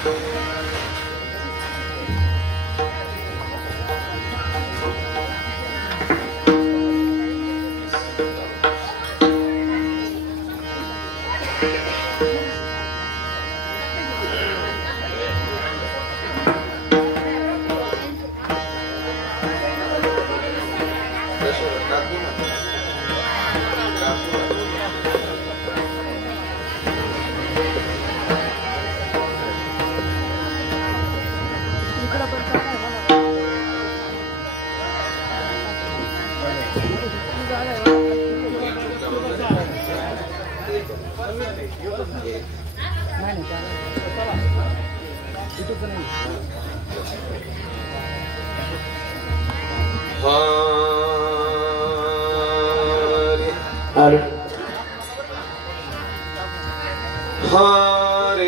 हरे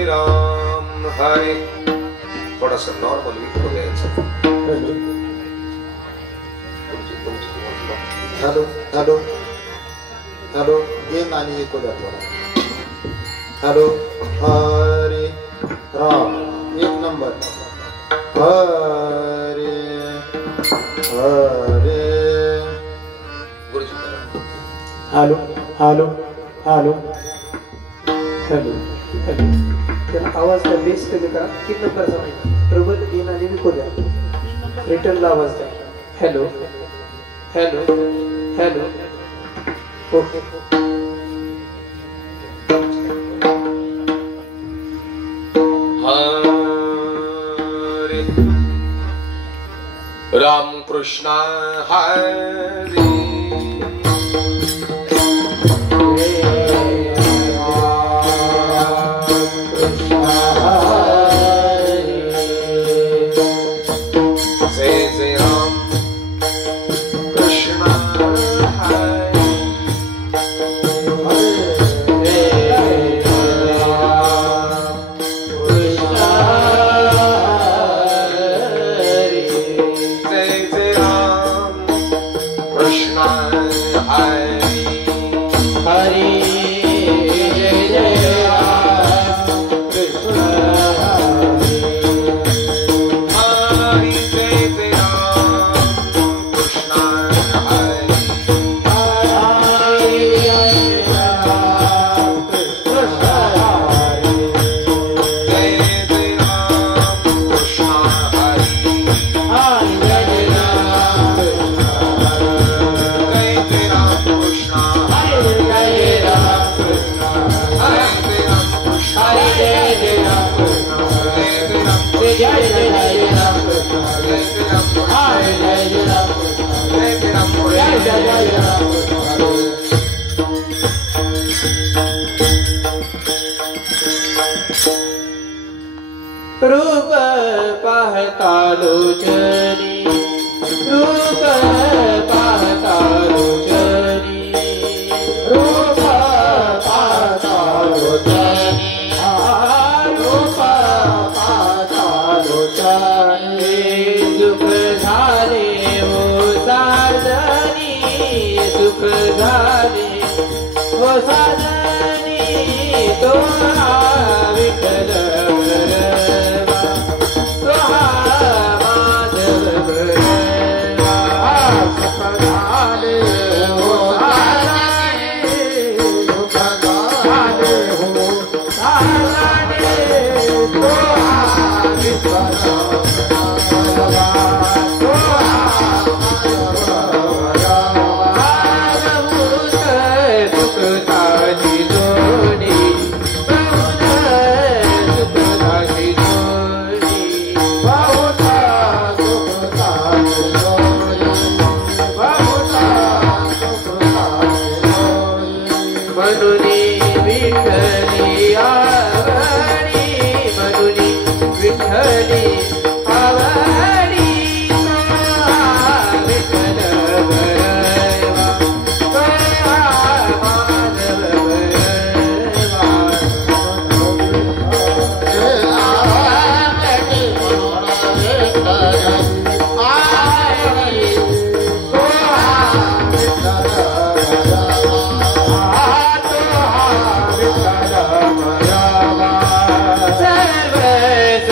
राम हरे थोडासा नॉर्मल विकू द्यायचा. हॅलो हॅलो हॅलो ये नानी विकू द्या थोडा. हॅलो हरे राम एक number. Hare Hare hello hello hello hello त्याला आवाज द्या, बेस कमी करा. 3 नंबरचा माहिती प्रबल दिन आणि विकू द्या. रिटर्नला आवाज द्या. Hello hello hello okay. हरे राम कृष्ण हरे रूप पाहता लोचनी, रूप पाहता लोचनी, रूप पाहता लोचनी, रूप पाहता लोचनी. सुख झाले हो साजनी, सुख झाले हो साजनी, तो विठ्ठल सर्व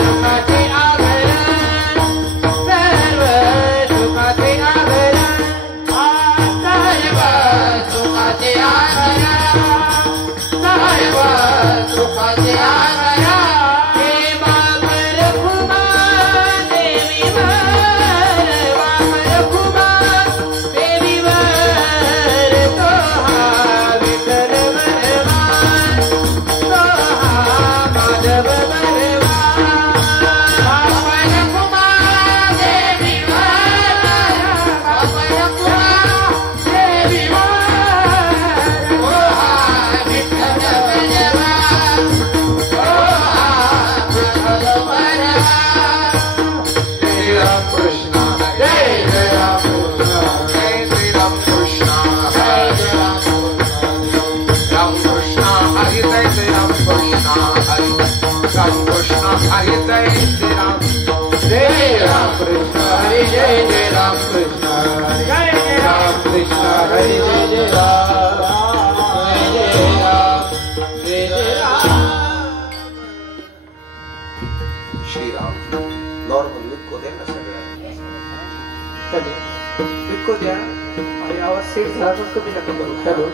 जय जय राम जय राम कृष्ण हरे जय जय राम कृष्ण हरे जय राम कृष्ण हरे जय जय राम जय जय राम श्री राम नॉर्मल विक को देना सगळ्या विको द्या आणि आवाज सेट झाला तर कमी नका करू. हॅलो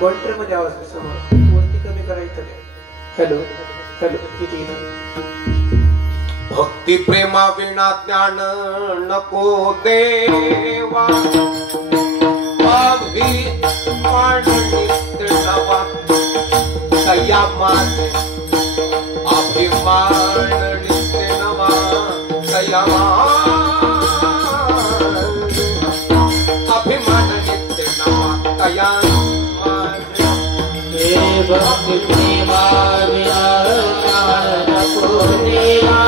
मॉनिटर मध्ये आवाज आहे समोर वरती कमी करायचं नाही. हॅलो हॅलो किती भक्ती प्रेमा विना ज्ञान नको देवा अभिमान नित्य नवा कया माझे अभिमान नित्य नवा कया अभिमान नित्य नवा कया माझे भक्ति प्रेमा विना ज्ञान नको देवा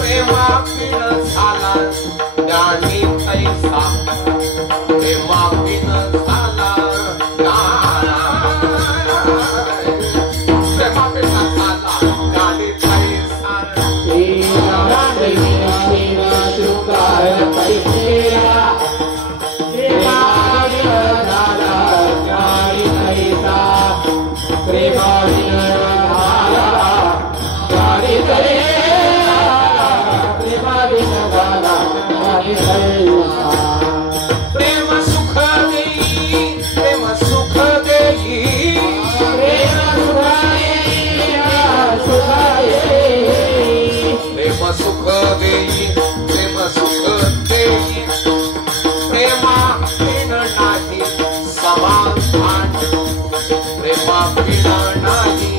प्रेमा पिण झाला ज्ञानी तैसा प्रेमा पिण झाला प्रेमा पिण झाला ज्ञानी तैसा प्रेम सुख देई प्रेम सुख देई प्रेम सुख देई प्रेम सुख देई प्रेमा बिन नाही समाधान प्रेमा बिन नाही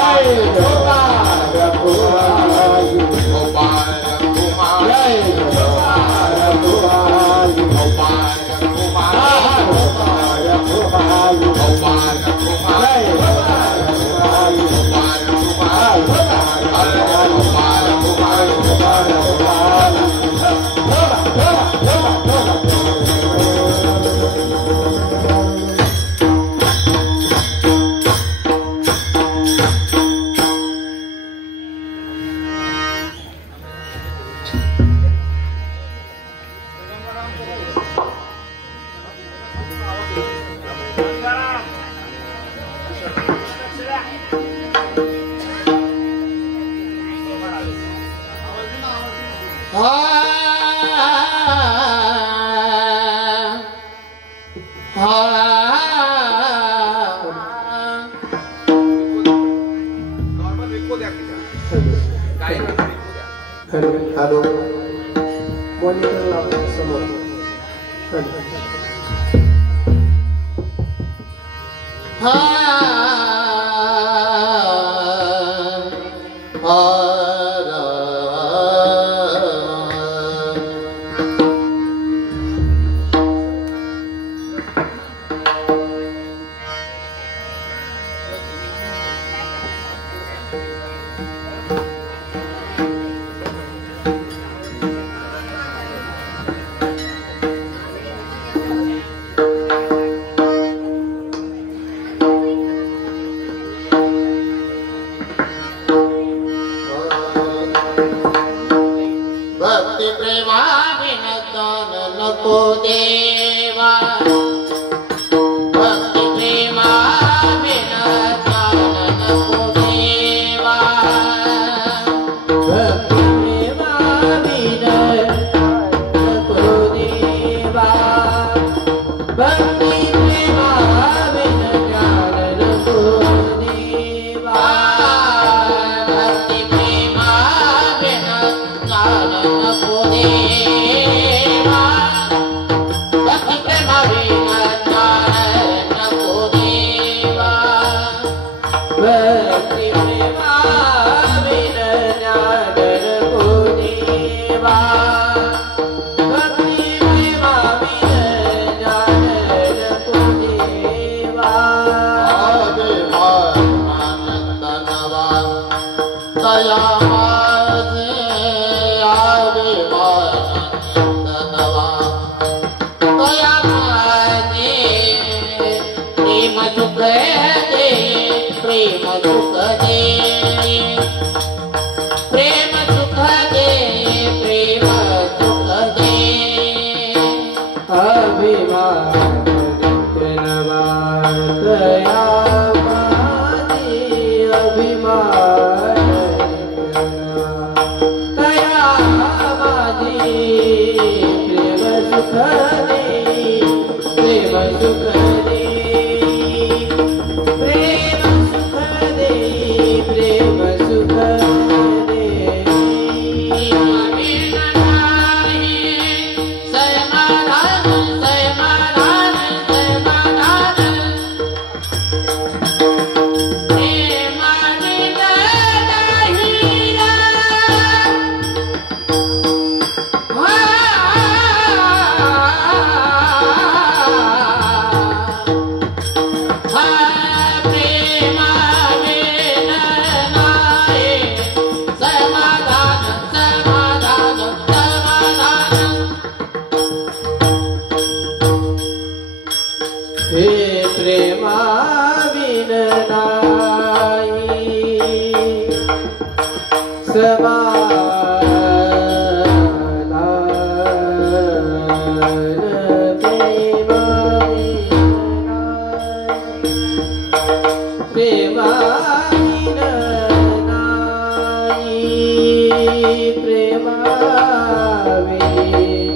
Jai हॅलो हॅलो मॉनिटर लावा समोर हॅलो भक्ति प्रेमा बिन दान नको देवा भक्ति प्रेमा बिन दान नको देवा भक्ति प्रेमा बिन नको देवा भक्ति प्रेमा बिन ज्ञान नको देवा भक्ति प्रेमा बिन ज्ञान नको देवा भक्ति प्रेमा बिन ज्ञान नको देवा भक्ति प्रेमा बिन ज्ञान नको देवा भक्ति प्रेमा बिन ज्ञान नको देवा आवे आनंद नवा दया माझे आवे आनंद नवा दया माझे प्रेम सुख दे प्रेम सुख दे प्रेम सुख दे प्रेम सुख दे अभिमान नवा दया माझे अभिमान दया माझे प्रेम सुख दे प्रेम सुख दे प्रेम सुख दे प्रेम सुख दे समाधान समाधान समाधान प्रेम बिन नहीं समाधान समाधान समाधान हे प्रेमा बिन नाही प्रेमा बिन नाही प्रेमा बिन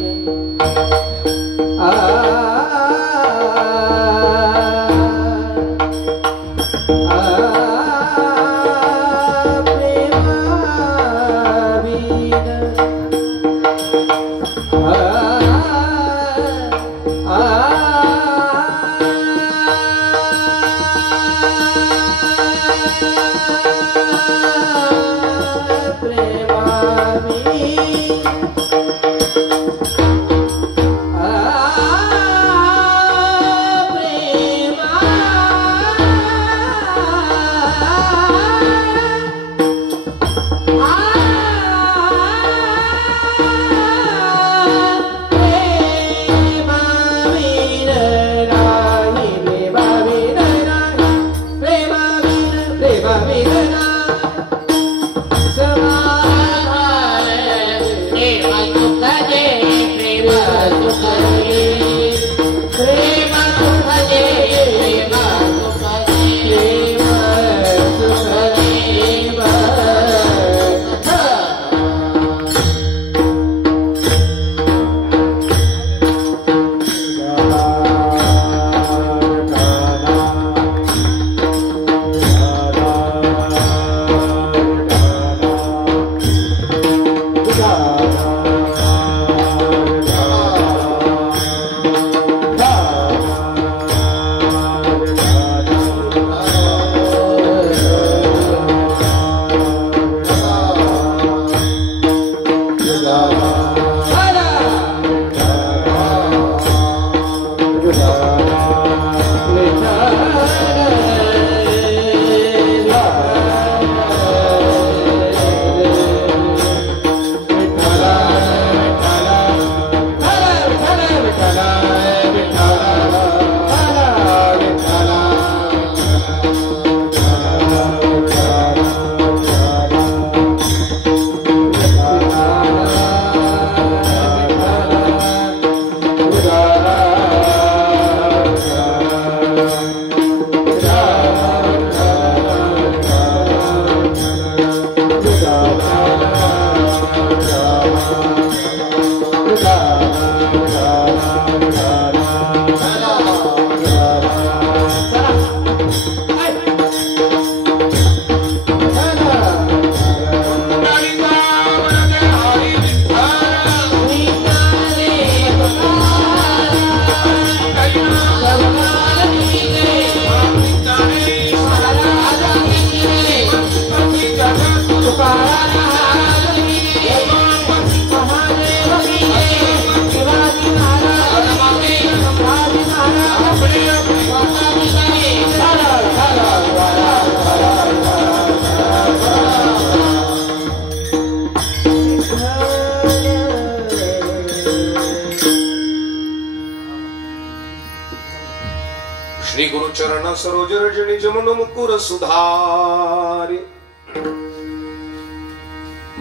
श्री गुरु चरण सरोज रजनी जमुन मुकुर सुधारे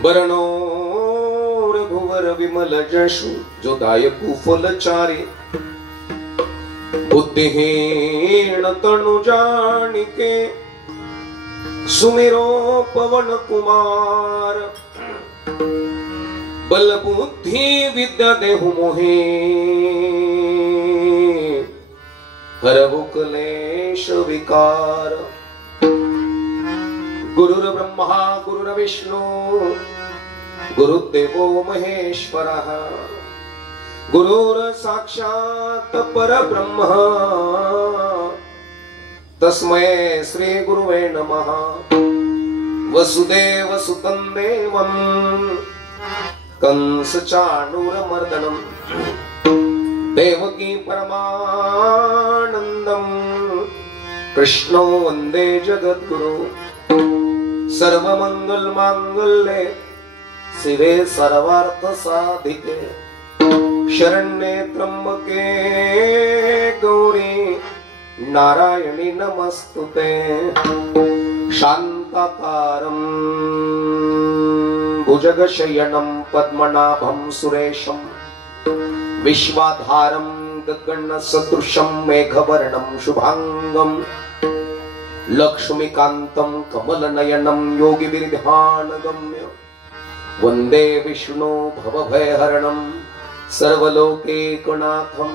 बरनो रघुवर विमल जशु जो दायकु फल चारे बुद्धिहीन तनु जानिके सुमिरो पवन कुमार बल बुद्धि विद्या देहु मोहे हरहु क्लेश विकार गुरुर्ब्रह्मा गुरुर्विष्णु गुरुदेवो महेश्वरः गुरुर्साक्षात् परब्रह्म तस्मै श्री गुरुवे नमः वसुदेव सुतं देवं कंस चाणूरमर्दनम् देवकी परमानंदम कृष्णो वंदे जगद्गुरु सर्वमंगल मांगल्ये शिवे सर्वार्थ साधिके शरण्ये त्र्यंबके गौरी नारायणी नमस्तुते शांताकारं भुजगशयनं पद्मनाभं सुरेशं विश्वाधारं गगन सदृशं मेघवर्णं शुभांगं लक्ष्मीकान्तं कमलनयनं योगिविर्ध्यानगम्य वन्दे विष्णु भवभयहरणं सर्वलोकैकनाथं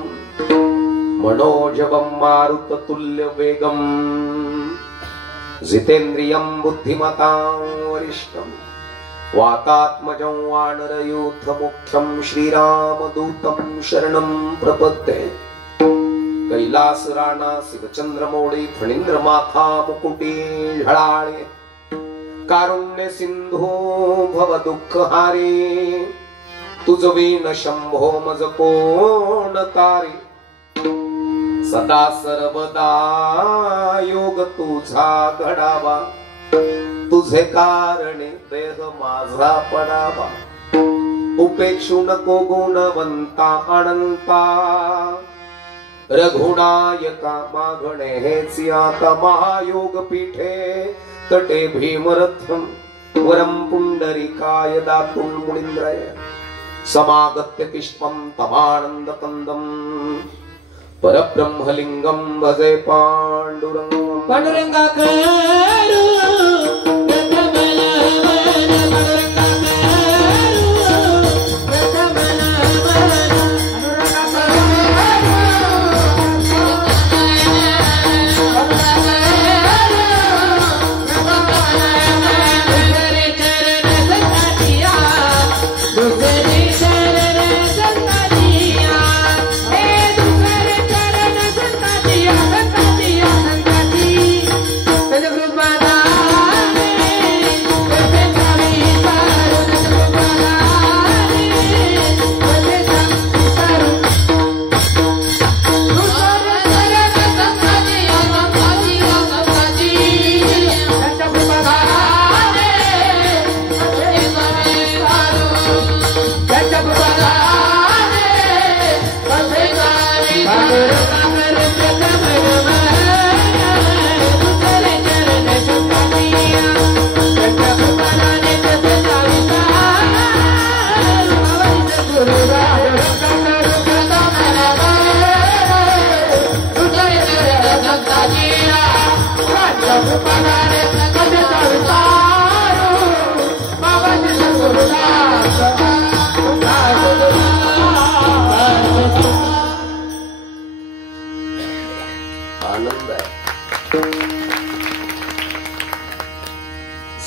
मनोजवं मारुततुल्यवेगं जितेन्द्रियं बुद्धिमतां वरिष्ठं वातात्मजं वानरयूथमुख्यं श्रीरामदूतं शरणं प्रपद्ये कैलासराणा शिवचंद्रमौळी फणींद्रमाथा मुकुटी झळाळे कारुण्य सिंधू भव दुःखहारी तुझवीन शंभो मज कोण तारी सदा सर्वदा योग तुझा घडावा तुझे कारणे देह माझा पडावा उपेक्षू नको गुणवंता अनंता रघुनायका मागणे हेच आता महायोग पीठे तटे भीमरथम वरम पुंडरीकाय दातुं मुनींद्रय समागत्य पुष्पं तमानंद कंदम परब्रह्मलिंगं भजे पांडुरंगं पांडुरंगा करू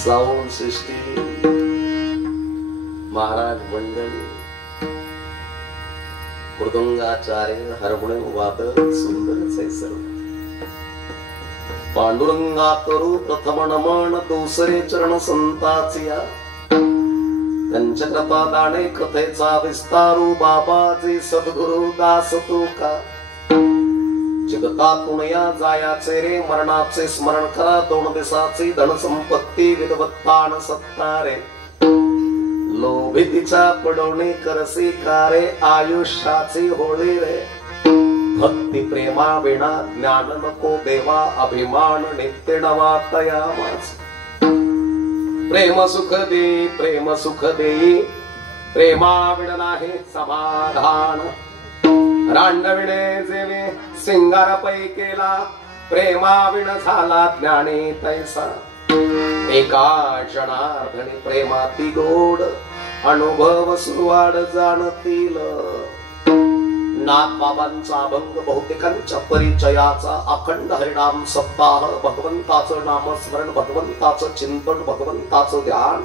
साऊंड सिस्टीम महाराज मंडळी मृदंगाचार्य हार्मोनियम वादक सुंदरच आहे सर्व पांडुरंगा करू प्रथम नमन दुसरे चरण संताचिया त्यांच्या कृपा दाणे कथेचा विस्तारू बाबाजी सद्गुरु दास तुका जगतातून या जायाचे रे मरणाचे स्मरण करा दोन दिवसाची धन संपत्ती विदवत्तान सत्तारे लोभितीचा पडवणे करसी कारे आयुष्याची होळी रे भक्ती प्रेमा विना ज्ञान नको देवा अभिमान नित्य नवा तया माझ प्रेम सुख दे प्रेमा विण नाही समाधान रांडविणे जेवे सिंगार पै केला प्रेमा विण झाला ज्ञानी तैसा एका क्षणार्धनी प्रेमाती गोड अनुभव सुरवाड जाणतील नाथ बाबांचा अभंग बहुतेकांच्या परिचयाचा अखंड हरिनाम सप्ताह भगवंताचं नामस्मरण भगवंताचं चिंतन भगवंताचं ध्यान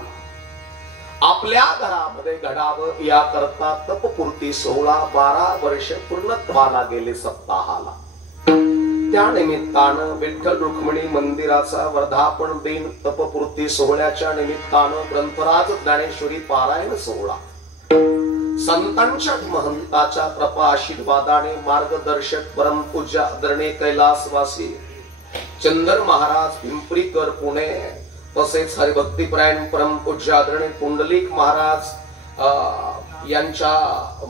आपल्या घरामध्ये घडावं याकरता तपपूर्ती 16-12 वर्ष पूर्णत्वाला गेले सप्ताहाला त्या निमित्तानं विठ्ठल रुक्मिणी मंदिराचा वर्धापन दिन तपपूर्ती सोहळ्याच्या निमित्तानं ग्रंथराज ज्ञानेश्वरी पारायण सोहळा संतांच्या महंताच्या कृपा आशीर्वादाने मार्गदर्शक परमपूज्य आदरणीय कैलासवासी चंदन महाराज पिंपरीकर पुणे तसेच हरिभक्तीपरायण परमपूज्य आदरणीय पुंडलिक महाराज यांच्या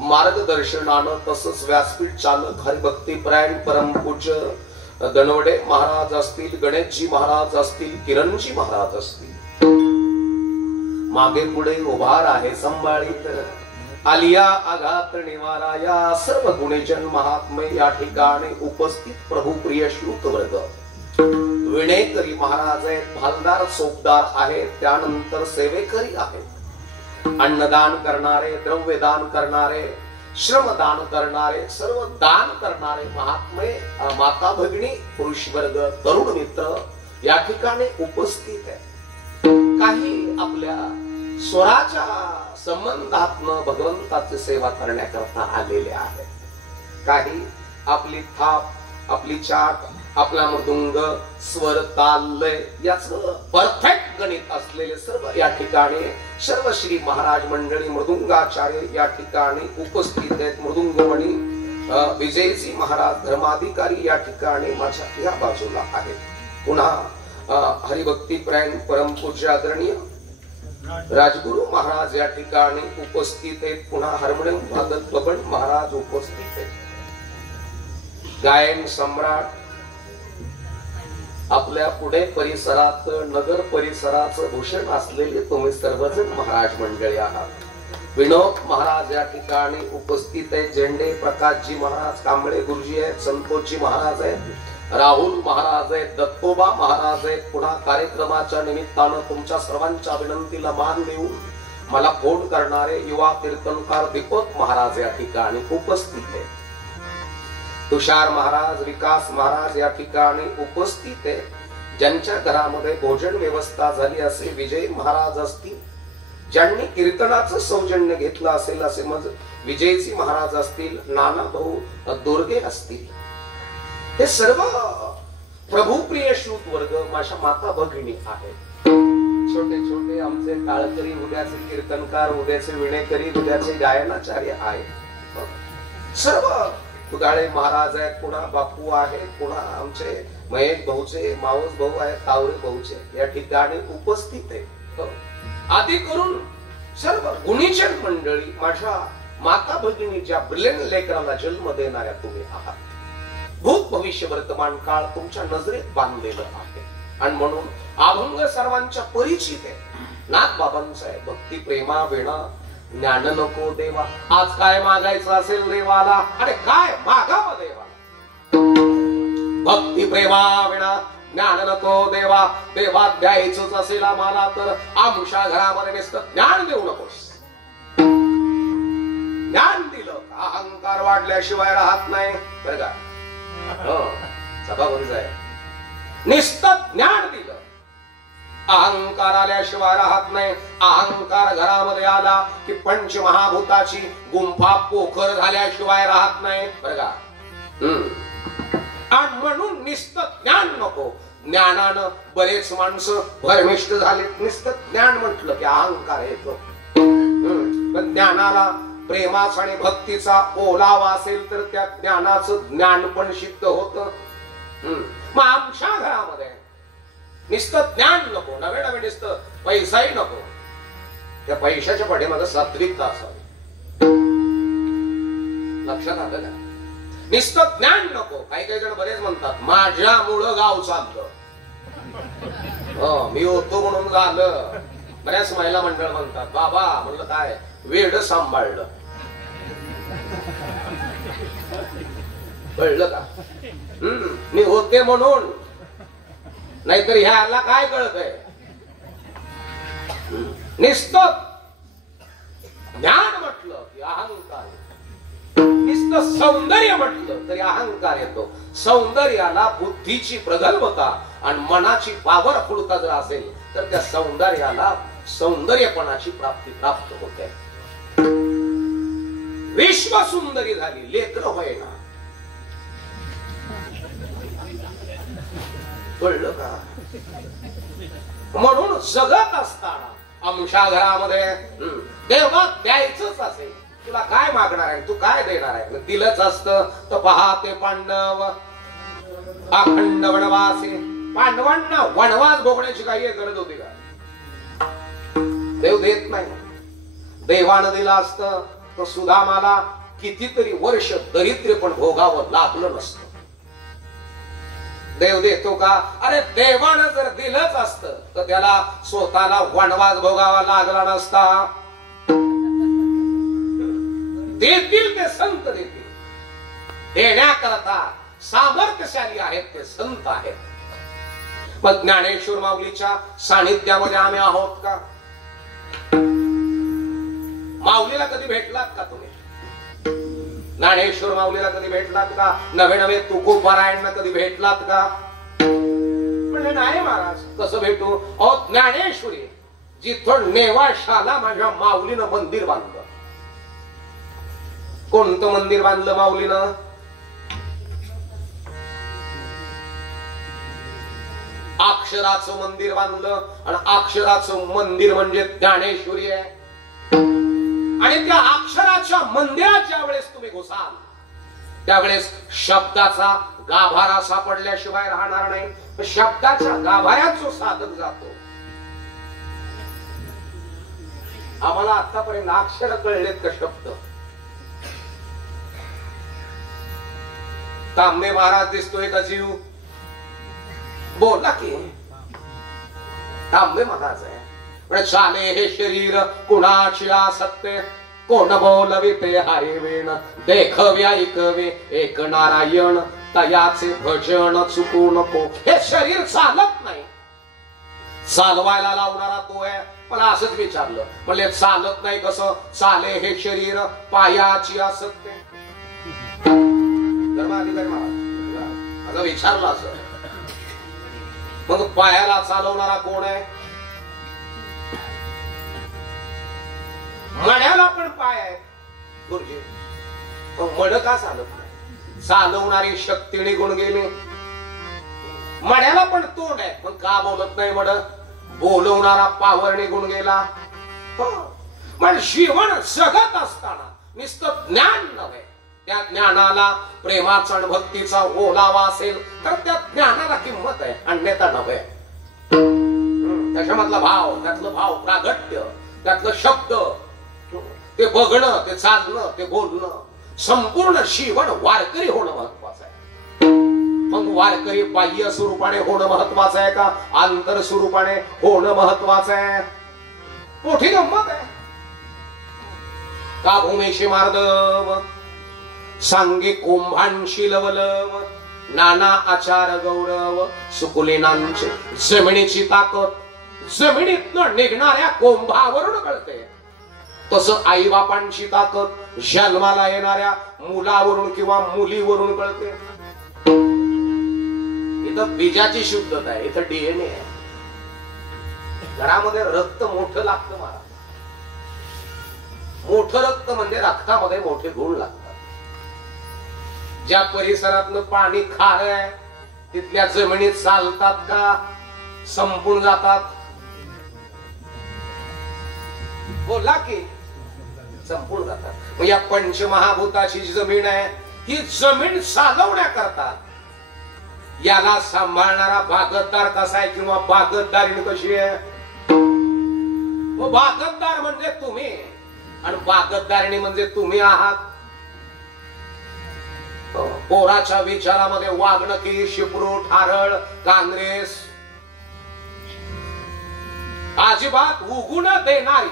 मार्गदर्शनानं तसंच व्यासपीठ चालक हरिभक्तीपरायण परमपूज्य दनवडे महाराज असतील गणेशजी महाराज असतील किरणजी महाराज असतील मागे पुढे उभार आहे संभाळीत आलिया आघात निवारा या सर्व गुणेजन महात्मे या ठिकाणी उपस्थित प्रभू प्रिय श्रुत वर्ग विणेकरी महाराज आहेत भालदार चोपदार आहेत त्यानंतर सेवेकरी आहेत अन्नदान करणारे द्रव्यदान करणारे श्रमदान करणारे सर्व दान करणारे महात्मे माता भगिनी पुरुष वर्ग तरुण मित्र या ठिकाणी उपस्थित आहे काही आपल्या स्वराच्या संबंधातनं भगवंताची सेवा करण्याकरता आलेले आहेत काही आपली थाप आपली चाट आपला मृदुंग स्वर ताल लय याचं परफेक्ट गणित असलेले सर्व या ठिकाणी सर्व श्री महाराज मंडळी मृदुंगाचार्य या ठिकाणी उपस्थित आहेत मृदुंगमणी विजयजी महाराज धर्माधिकारी या ठिकाणी माझ्या या बाजूला आहेत पुन्हा हरिभक्तीपरायण परमपूज्य आदरणीय राजगुरु महाराज या ठिकाणी उपस्थित आहेत पुन्हा हार्मोनियम वादक बबन महाराज उपस्थित आहेत गायन सम्राट आपल्या पुणे परिसरात नगर परिसराचं भूषण असलेले तुम्ही सर्वजण महाराज मंडळी आहात विनोद महाराज या ठिकाणी उपस्थित आहेत झेंडे प्रकाशजी महाराज कांबळे गुरुजी आहेत संतोषजी महाराज आहेत राहुल महाराज आहेत दत्तोबा महाराज आहेत पुन्हा कार्यक्रमाच्या निमित्तानं तुमच्या सर्वांच्या विनंतीला मान देऊन मला फोन करणारे युवा कीर्तनकार दीपक महाराज या ठिकाणी उपस्थित आहेत तुषार महाराज विकास महाराज या ठिकाणी उपस्थित आहेत ज्यांच्या घरामध्ये भोजन व्यवस्था झाली असे विजय महाराज असतील ज्यांनी कीर्तनाचं सौजन्य घेतलं असेल असे मग विजयजी महाराज असतील नाना भाऊ दोरगे असतील हे सर्व प्रभुप्रिय श्रुत वर्ग माझ्या माता भगिनी आहेत छोटे छोटे आमचे टाळकरी उद्याचे कीर्तनकार उद्याचे विणेकरी उद्याचे गायनाचार्य आहेत सर्व तुगाळे महाराज आहेत पुन्हा बापू आहेत पुन्हा आमचे महेश भाऊचे मावस भाऊ आहेत तावरे भाऊचे या ठिकाणी उपस्थित आहेत आदी करून सर्व गुणीजन मंडळी माझ्या माता भगिनी ज्या ब्रिलियंट लेकराला जन्म देणाऱ्या तुम्ही आहात भूत भविष्य वर्तमान काळ तुमच्या नजरेत बांधलेलं आहे आणि म्हणून अभंग सर्वांच्या परिचित आहे नाथ बाबांचा आहे भक्ती प्रेमा विणा ज्ञान नको देवा आज काय मागायचं असेल देवाला अरे काय मागावं देवाला भक्ती प्रेमा विणा ज्ञान नको देवा देवा द्यायचंच असेल आम्हाला तर आमच्या घरामध्ये नुसतं ज्ञान देऊ नकोस ज्ञान दिलं अहंकार वाढल्याशिवाय राहत नाही बरं का सभावरीच आहे नुसतं ज्ञान दिलं अहंकार आल्याशिवाय राहत नाही अहंकार घरामध्ये आला की पंचमहाभूताची गुंफा पोखर झाल्याशिवाय राहत नाही बरं का आणि म्हणून नुसतं ज्ञान नको ज्ञानानं बरेच माणसं भरमिष्ट झाले नुसतं ज्ञान म्हटलं की अहंकार येतो पण ज्ञानाला प्रेमाचा आणि भक्तीचा ओलावा असेल तर त्या ज्ञानाचं ज्ञान पण सिद्ध होत मग आमच्या घरामध्ये नुसतं ज्ञान नको नवे नवे नुसतं पैसाही नको त्या पैशाच्या पाठीमागे सात्विकता असावी लक्षात आलं का नुसतं ज्ञान नको. काही काही जण बरेच म्हणतात माझ्यामुळं गाव चाललं, मी होतो म्हणून झालं. बऱ्याच महिला मंडळ म्हणतात बाबा, म्हणलं काय वेड सांभाळलं, कळलं का? मी होते म्हणून, नाहीतर ह्याला काय कळतंय? नुसतं ज्ञान म्हटलं की अहंकार, नुसतं सौंदर्य म्हटलं तरी अहंकार येतो. सौंदर्याला बुद्धीची प्रगल्भता आणि मनाची पावरफुलता जर असेल तर त्या सौंदर्याला सौंदर्यपणाची प्राप्ती प्राप्त होते. विश्व सुंदरी झाली, लेकरं होईना. कळलं का? म्हणून जगत असताना आमच्या घरामध्ये देवा द्यायचंच असेल, तुला काय मागणार आहे, तू काय देणार आहे, दिलंच असतं तर पहा ते पांडव अखंड वनवासी. पांडवांना वनवास भोगण्याची काही गरज होती का? देव देत नाही. देवानं दिलं असतं तर सुदामाला कितीतरी वर्ष दरिद्र पण भोगावं लागलं नसतं. देव देतो का? अरे देवानं जर दिलंच असतं तर त्याला स्वतःला वनवास भोगावा लागला नसता. देतील ते संत देतील, देण्याकरता सामर्थ्यशाली आहेत ते संत आहेत. पण ज्ञानेश्वर माऊलीच्या सानिध्यामध्ये आम्ही आहोत का? माऊलीला कधी भेटलात का तुम्ही? ज्ञानेश्वर माऊलीला कधी भेटलात का? नवे नवे तुकोबारायणला कधी भेटलात का? म्हणजे नाही महाराज, कसं भेटू? अहो ज्ञानेश्वरी जिथं नेवाशाला माझ्या माऊलीनं मंदिर बांधलं. कोणतं मंदिर बांधलं माऊलीनं? अक्षराचं मंदिर बांधलं. आणि अक्षराचं मंदिर म्हणजे ज्ञानेश्वरी आहे. आणि त्या अक्षराच्या मंदिरात ज्या वेळेस तुम्ही घुसाल त्यावेळेस शब्दाचा गाभारा सापडल्याशिवाय राहणार नाही. शब्दाच्या गाभाऱ्यात जो साधक जातो, आम्हाला आतापर्यंत अक्षर कळलेत का शब्द? तांबे महाराज दिसतोय का जीव? बोला की तांबे महाराज आहे. चाले हे शरीर कुणाची आसक्ते, कोण बोलविते हाय वेण, देखवे ऐकवे एक नारायण, तयाचे भजन चुकू नको. हे शरीर चालत नाही, चालवायला लावणारा तो आहे. मला असंच विचारलं, म्हणजे चालत नाही कसं? चाले हे शरीर पायाची आसक्ते. धर्माधिकारी महाराज असं विचारलं असं. मग पायाला चालवणारा कोण आहे? मण्याला पण पाय आहे गुरुजी, मड का चालत नाही? चालवणारी शक्ती निघून गेली. मण्याला पण तोंड आहे पण का बोलत नाही मड? बोलवणारा पावर निघून गेला. पण जीवन जगत असताना नुसतं ज्ञान नव्हे, त्या ज्ञानाला प्रेमाचा आणि भक्तीचा ओलावा असेल तर त्या ज्ञानाला किंमत आहे, अन्यथा नव्हे. त्याच्यामधला भाव, त्यातलं भाव प्रागट्य, त्यातलं शब्द, ते बघणं, ते चालणं, ते बोलणं, संपूर्ण जीवन वारकरी होणं महत्वाचं आहे. मग वारकरी बाह्य स्वरूपाने होणं महत्वाचं आहे का आंतर स्वरूपाने होणं महत्वाचं आहे? मोठी गंमत आहे. का भूमेशी मार्दव सांगे कुंभांशी लवलव, नाना आचार गौरव सुकुलीनांचे. जमिनीची ताकद जमिनीतनं निघणाऱ्या कुंभावरून कळते. तसं आई बापांची ताकद जन्माला येणाऱ्या मुलावरून किंवा मुलीवरून कळते. इथं बीजाची शुद्धता आहे, इथं डीएनए आहे. घरामध्ये रक्त मोठं लागतं मला. मोठं रक्त म्हणजे रक्तामध्ये मोठे गुण लागतात. ज्या परिसरातलं पाणी खारं आहे तिथल्या जमिनीत चालतात का संपून जातात? बोला की संपून जातात. या पंचमहाभूताची जमीन आहे, ही जमीन चालवण्याकरता याला सांभाळणारा बागतदार कसा आहे किंवा बागतदारी कशी आहे? बागतदार म्हणजे तुम्ही आणि बागतदारिणी म्हणजे तुम्ही आहात. पोराच्या विचारामध्ये वागणकी, शिपरू, ठारळ, काँग्रेस अजिबात उगू न देणारी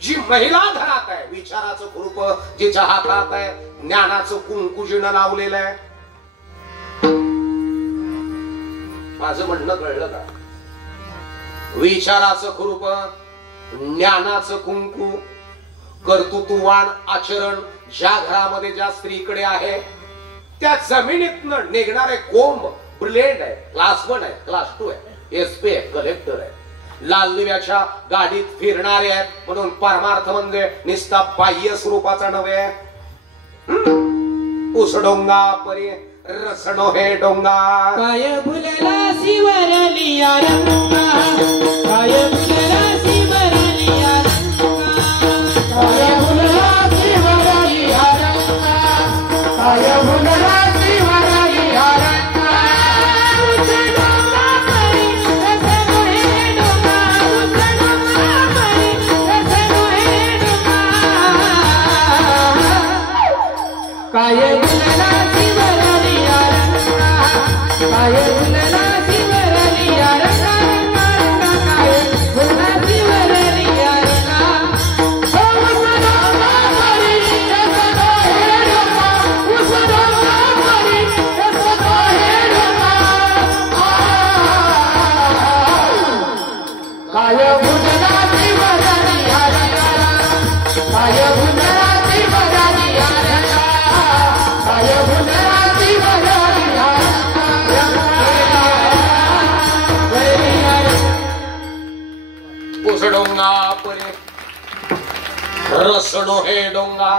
जी महिला घरात आहे, विचाराचं खुरप जिच्या हातात आहे, ज्ञानाचं कुंकू जिनं लावलेलं आहे. माझं म्हणणं कळलं का? विचाराचं खुरप, ज्ञानाचं कुंकू, कर्तृत्ववान आचरण ज्या घरामध्ये ज्या स्त्रीकडे आहे, त्या जमिनीतनं निघणारे कोंब ब्रिलियंट आहे, क्लास 1 आहे, क्लास 2 आहे, SP आहे, कलेक्टर आहे, लाल दिव्याच्या गाडीत फिरणारे आहेत. म्हणून परमार्थ म्हणजे निस्ता बाह्य स्वरूपाचा नव्हे. उसडोंगा परी रसणो हे डोंगा, काय फुलला शिवरलिया रंगा, काय फुलला शिवरलिया रंगा, काय फुलला शिवरलिया रंगा, काय फुलला शिवरलिया रंगा. उसडोंगा परी रसणो हे डोंगा, उसडोंगा परी रसणो हे डोंगा, काय फुलला शिवरलिया रंगा, काय फुलला शिवरलिया रंगा, रंगा रंगा काय फुलला शिवरलिया रंगा. उसडोंगा परी रसणो हे डोंगा, उसडोंगा परी रसणो हे डोंगा, काय फुलला शिवरलिया रंगा, काय फुलला शिवरलिया रंगा, काय फुलला शिवरलिया रंगा. उसडोंगा परी रसणो हे डोंगा,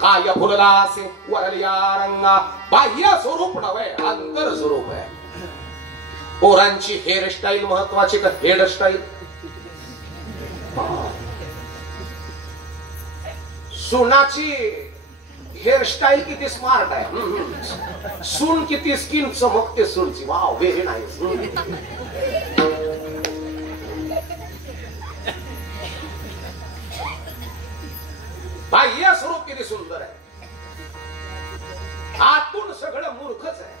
काय फुलला से वरलिया रंगा. बाह्य स्वरूप नव्हे, अंतर स्वरूप आहे. पोरांची हेअरस्टाईल महत्वाची का हेअरस्टाईल? सुनाची हेअरस्टाईल किती स्मार्ट आहे. सून किती स्किन चमकते सूनची. Wow, very nice. बाह्य स्वरूप किती सुंदर आहे, आतून सगळं मूर्खच आहे.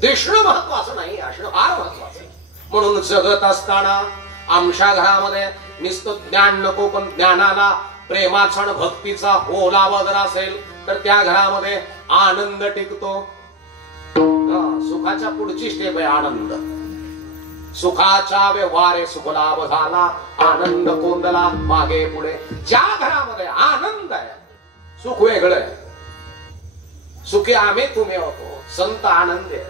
दिसणं महत्वाचं नाही, असणं फार महत्वाचं. म्हणून जगत असताना आमच्या घरामध्ये नुसतं ज्ञान नको, पण ज्ञानाला प्रेमाचा आणि भक्तीचा ओलावा जर असेल तर त्या घरामध्ये आनंद टिकतो. सुखाच्या पुढची स्टेप आहे आनंद. सुखाच्या व्यवहारे सुखलाभ झाला, आनंद कोंदला मागे पुढे. ज्या घरामध्ये आनंद आहे, सुख वेगळं आहे. सुखी आम्ही तुम्ही होतो, संत आनंदी आहे.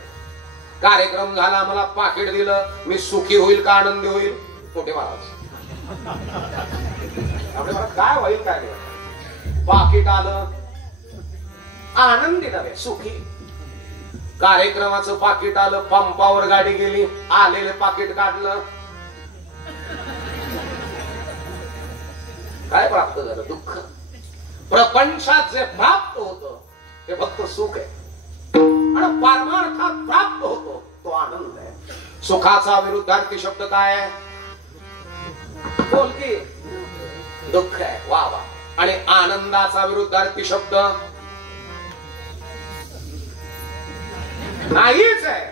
कार्यक्रम झाला, मला पाकिट दिलं, मी सुखी होईल का आनंदी होईल? मोठे महाराज आपले महाराज काय होईल काय नाही. पाकिट आलं, आनंदी नव्हे, सुखी. कार्यक्रमाचं पाकिट आलं, पंपावर गाडी गेली, आलेलं पाकिट काढलं, काय प्राप्त झालं? दुःख. प्रपंचात जे प्राप्त होतं ते फक्त सुख आहे, आणि परमार्थात प्राप्त होतो तो आनंद आहे. सुखाचा विरुद्धार्थी शब्द काय आहे? बोल की. दुःख आहे. वा वा. आणि आनंदाचा विरुद्धार्थी शब्द नाहीच आहे.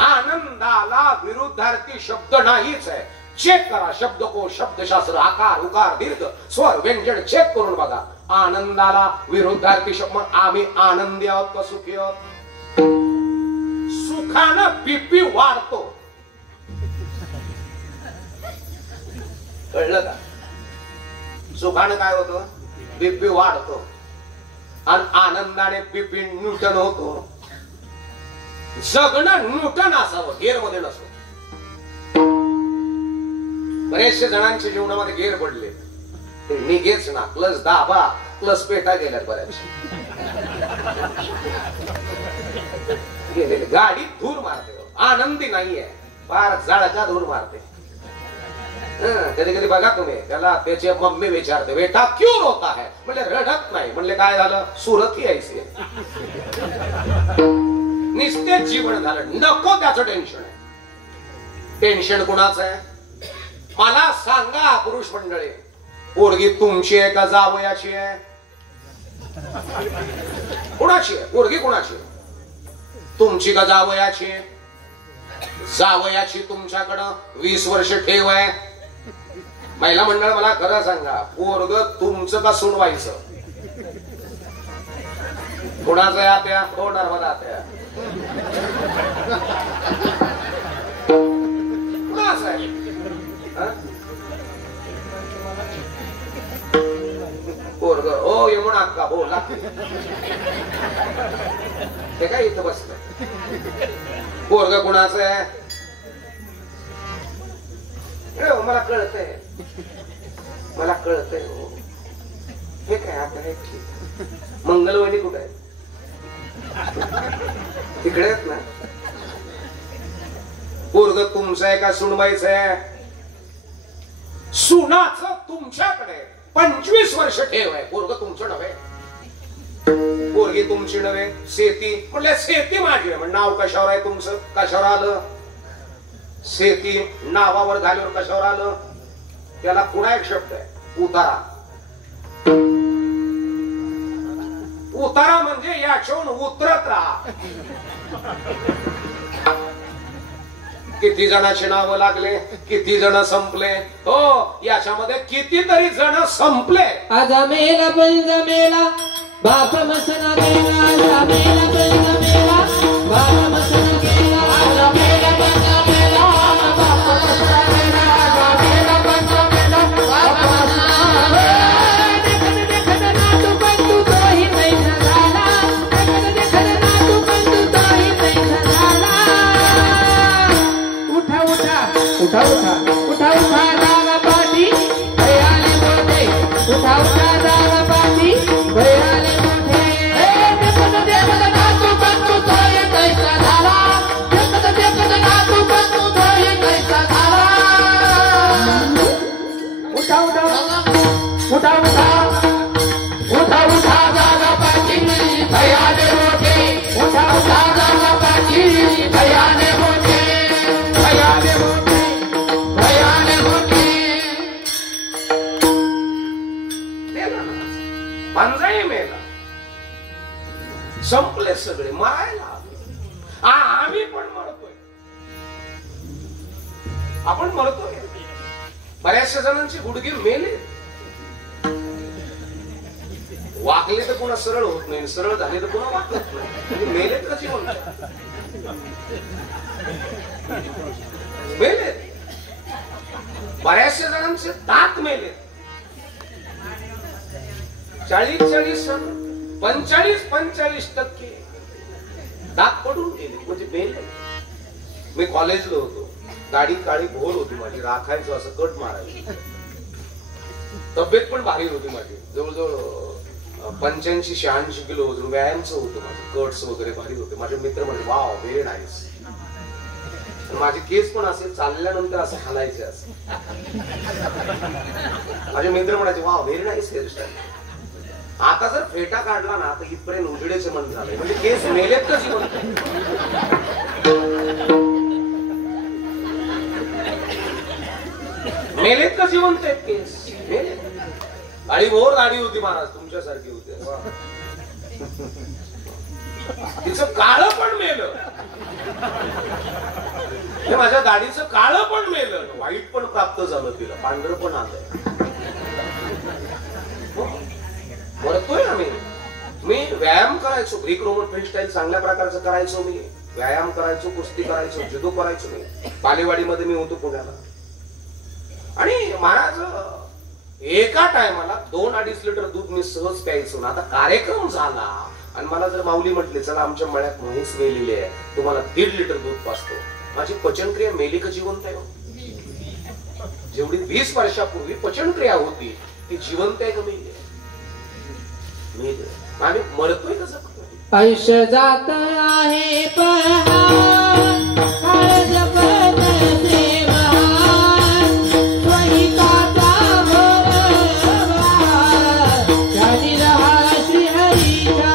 आनंदाला विरुद्धार्थी शब्द नाहीच आहे. चेक करा शब्दकोश, शब्दशास्त्र, आकार, उकार, दीर्घ, स्वर, व्यंजन चेक करून बघा. आनंदाला विरुद्धार्थी शब्द. आम्ही आनंदी आहोत का सुखी आहोत? सुखानं बीपी वाढतो. कळलं का? सुखानं काय होतं? बीपी वाढतो. आणि आनंदाने बीपी न्यूटन होतो. जगणं न्यूटन असावं, गेअर मध्ये नसो. बरेचशे जणांच्या जीवनामध्ये गेअर पडले, ते निघेच ना. प्लस दाबा प्लस पेटा गेल्यात बऱ्याच. गाडी धूर मारते, आनंदी नाहीये, फार जळका धूर मारते. कधी कधी बघा तुम्ही, त्याला त्याची मम्मी विचारते, बेटा क्यों रोता है? म्हणजे रडत नाही. म्हणले काय झालं? सुरत यायची. निस्तेज जीवन झालं, नको त्याचं टेन्शन आहे. टेन्शन कुणाचं आहे? मला सांगा पुरुष मंडळी, पोरगी तुमची आहे का जावयाची आहे? कोणाची आहे पोरगी? कोणाची? तुमची का जावयाची? जावयाची तुमच्याकडं 20 वर्ष ठेव आहे. महिला मंडळ मला खरं सांगा, पोरग तुमचं का सोडवायचं? कोणाचं आहे आत्या? हो नर्मदा आत्या. कोणाचं आहे? पोरग हो यमुना अक्का बोला. ते काय इथं बसलं? पोरग कोणाचं आहे? मला कळतंय, मला कळतंय. हो हे काय आता मंगलवणी कुठे आहे? तिकडे आहेत ना. पोरग तुमचं आहे का सुनबाईचं आहे? सुनाचं तुमच्याकडे 25 वर्ष ठेव आहे. पोरग तुमचं नव्हे, पोरगी तुमची नव्हे. शेती म्हणल्या शेती माझी आहे. म्हणजे नाव कशावर आहे तुमचं? कशावर आलं? शेती नावावर झाल्यावर कशावर आलं? त्याला पुन्हा एक शब्द आहे, उतारा. उतारा म्हणजे याच्याहून उतरत राहा. किती जणांची नावं लागले, किती जण संपले. हो याच्यामध्ये कितीतरी जण संपले. आज मेला पण जमेला बाप मसना गेला. आज मेला पण जमेला बाप मसना गेला. आज मेला पण जमेला बाप मसना गेला. आज मेला पण जमेला बाप मसना गेला. देखत नातू पण तू तोही पैसा झाला. देखत नातू पण तू तोही पैसा झाला. उठा उठा उठा उठा उठा उठा जागा पाठी भयाले मोठे. उठा उठा जागा पाठी भयाले मोठे. देखत नातू पण तू तोही पैसा झाला. देखत नातू पण तू तोही पैसा झाला. उठा उठा उठा उठा उठा उठा जागा पाठी भयाले मोठे. उठा उठा जागा पाठी भयाले मोठे. भयाले मोठे भयाले मोठे. पंजाई मेला, संपले सगळे, मरायला. आम्ही पण मरतोय, आपण मरतोय. बऱ्याचशा जणांची गुडघे मेले. वाकले तर पुन्हा सरळ होत नाही, सरळ झाले तर पुन्हा वाकत नाही. मेले कशी म्हणतात? मेले. बऱ्याचशा जणांचे दात मेले. 40-40 45% दात पडून गेले, म्हणजे मेले. मी कॉलेजला होतो, गाडी काळी भोर होती माझी, राखायचो असं कट मारायचो. तब्येत पण भारी होती माझी, जवळजवळ 85-86 किलो वजन. व्यायामचं होतं माझं, कट्स वगैरे भारी होते. माझे मित्र म्हणजे वाव व्हेरी नाईस. माझे केस पण असे चालल्यानंतर असं हालायचे असे. माझे मित्र म्हणायचे वाव व्हेरी नाईस हेअरस्टाईल. आता जर फेटा काढला ना तर इथपर्यंत उजडेचे मन झाले, म्हणजे केस मेलेत का जिवंत? मेलेत का जिवंत आहेत केस? मेलेत. गाडी भोर गाडी होती महाराज, तुमच्यासारखी होती. तिचं काळ पण मेलं. माझ्या दाढीचं काळ पण मेलं, वाईट पण प्राप्त झालं तिला, पांढरं पण आलंय. मरतोय आम्ही. मी व्यायाम करायचो, ग्रीक रोमन फ्रीस्टाईल चांगल्या प्रकारचं करायचो. मी व्यायाम करायचो, कुस्ती करायचो, जुदो करायचो. मी बालेवाडीमध्ये मी होतो पुण्याला. आणि महाराज एका टायमाला 2-2.5 लिटर दूध मी सहज प्यायचो ना. आता कार्यक्रम झाला आणि मला जर माऊली म्हटले चला आमच्या मळ्यात म्हैस वेलेली आहे, तुम्हाला 1.5 लिटर दूध पाजतो. माझी पचनक्रिया मेली का जिवंत आहे? जेवढी 20 वर्षापूर्वी पचनक्रिया होती ती जिवंत आहे का मेली? आम्ही मरतोय का जगतोय? आयुष्य जात आहे पहान, काळ जपत ते महान. स्वहिताचा भरभरा, त्यानी रहा श्री हरीचा.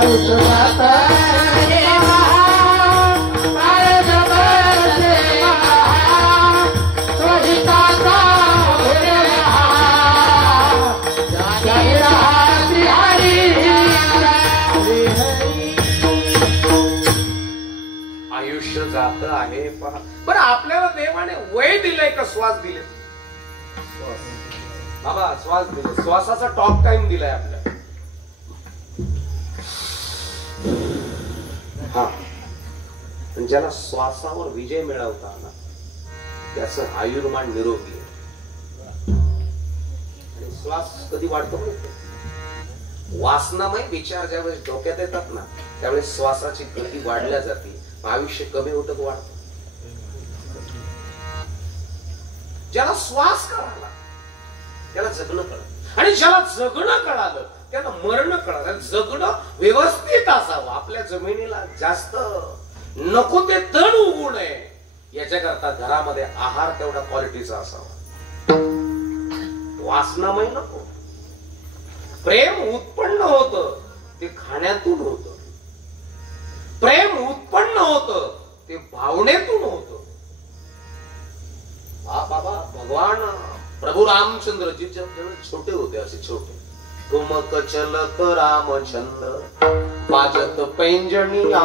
आयुष्य जात आहे पहान, काळ जपत ते महान. स्वहिताचा भरभरा, वेगळं आहे पहा. बरं आपल्याला देवाने वय दिलंय का श्वास दिले? बाबा श्वास दिले, श्वासाचा टॉक टाइम दिलाय आपल्याला. हा, ज्याला श्वासावर विजय मिळवता आला त्याचं आयुर्मान निरोगी आहे. आणि श्वास कधी वाढतो माहिती? वासनामय विचार ज्यावेळेस डोक्यात येतात ना त्यावेळेस श्वासाची गती वाढल्या जाते, आयुष्य कमी होतं का वाढतं? ज्याला श्वास कळाला त्याला जगणं कळलं, आणि ज्याला जगणं कळालं त्याला मरण कळालं. जगणं व्यवस्थित असावं, आपल्या जमिनीला जास्त नको ते तण उगू नये याच्याकरता घरामध्ये आहार तेवढा क्वालिटीचा असावा. वासनामय नको. प्रेम उत्पन्न होतं ते खाण्यातून होतं, प्रेम उत्पन्न होतं ते भावनेतून होतं. बाबा भगवान प्रभू रामचंद्रजी जेव्हा छोटे होते, असे छोटे, ठुमक चलत रामचंद्र बाजत पैंजणिया.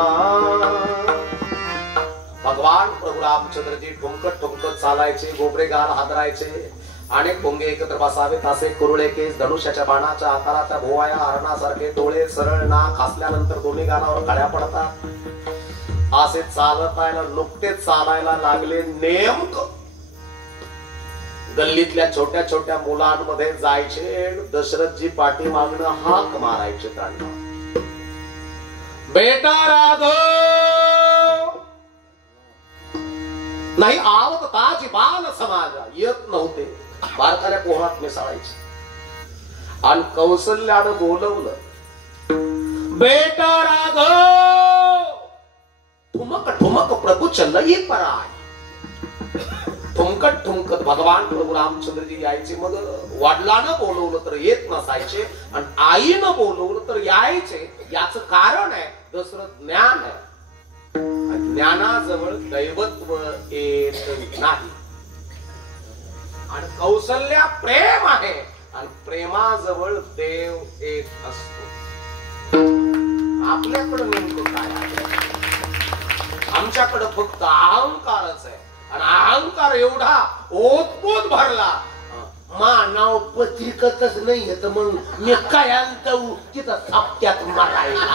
भगवान प्रभू रामचंद्रजी ठुमकत ठुमकत चालायचे, गोबरे गाल हादरायचे, अनेक भोंगे एकत्र बसावे, तासे कुरुळे केस, धनुष्याच्या बाणाच्या आकाराच्या भोवाया, हरणासारखे डोळे, सरळ नाक, हसल्यानंतर दोन्ही गालावर काळ्या पडतात. असे चालतायला नुकतेच चालायला लागले. नेमकं गल्लीतल्या छोट्या छोट्या मुलांमध्ये जायचे, दशरथजी पाठी मागणं हाक मारायचे त्यांना, बेटा राघव. नाही आवत ताजी बाल समाजा येत नव्हते, बारकाल्या पोरात मिसळायचे. आणि कौसल्यानं बोलवलं, बेटा राघव. ठुमक ठुमक प्रभू चलई पराय. ठुमकत ठुमकत भगवान प्रभू रामचंद्रजी यायचे. मग वडिलांना बोलवलं तर येत नसायचे, आणि आईनं बोलवलं तर यायचे. याच कारण आहे दशरथ ज्ञान आहे, ज्ञानाजवळ दैवत्व येत नाही. आणि कौशल्या प्रेम आहे, आणि प्रेमाजवळ देव एक असतो. आपल्याकडं नेमकं काय आहे? आमच्याकडं फक्त अहंकारच आहे, आणि अहंकार एवढा ओतपोत भरला. मानाव पत्रिकतच नाही येत म्हणून मी काय आणतो तिथं साप्त्यात मारायला.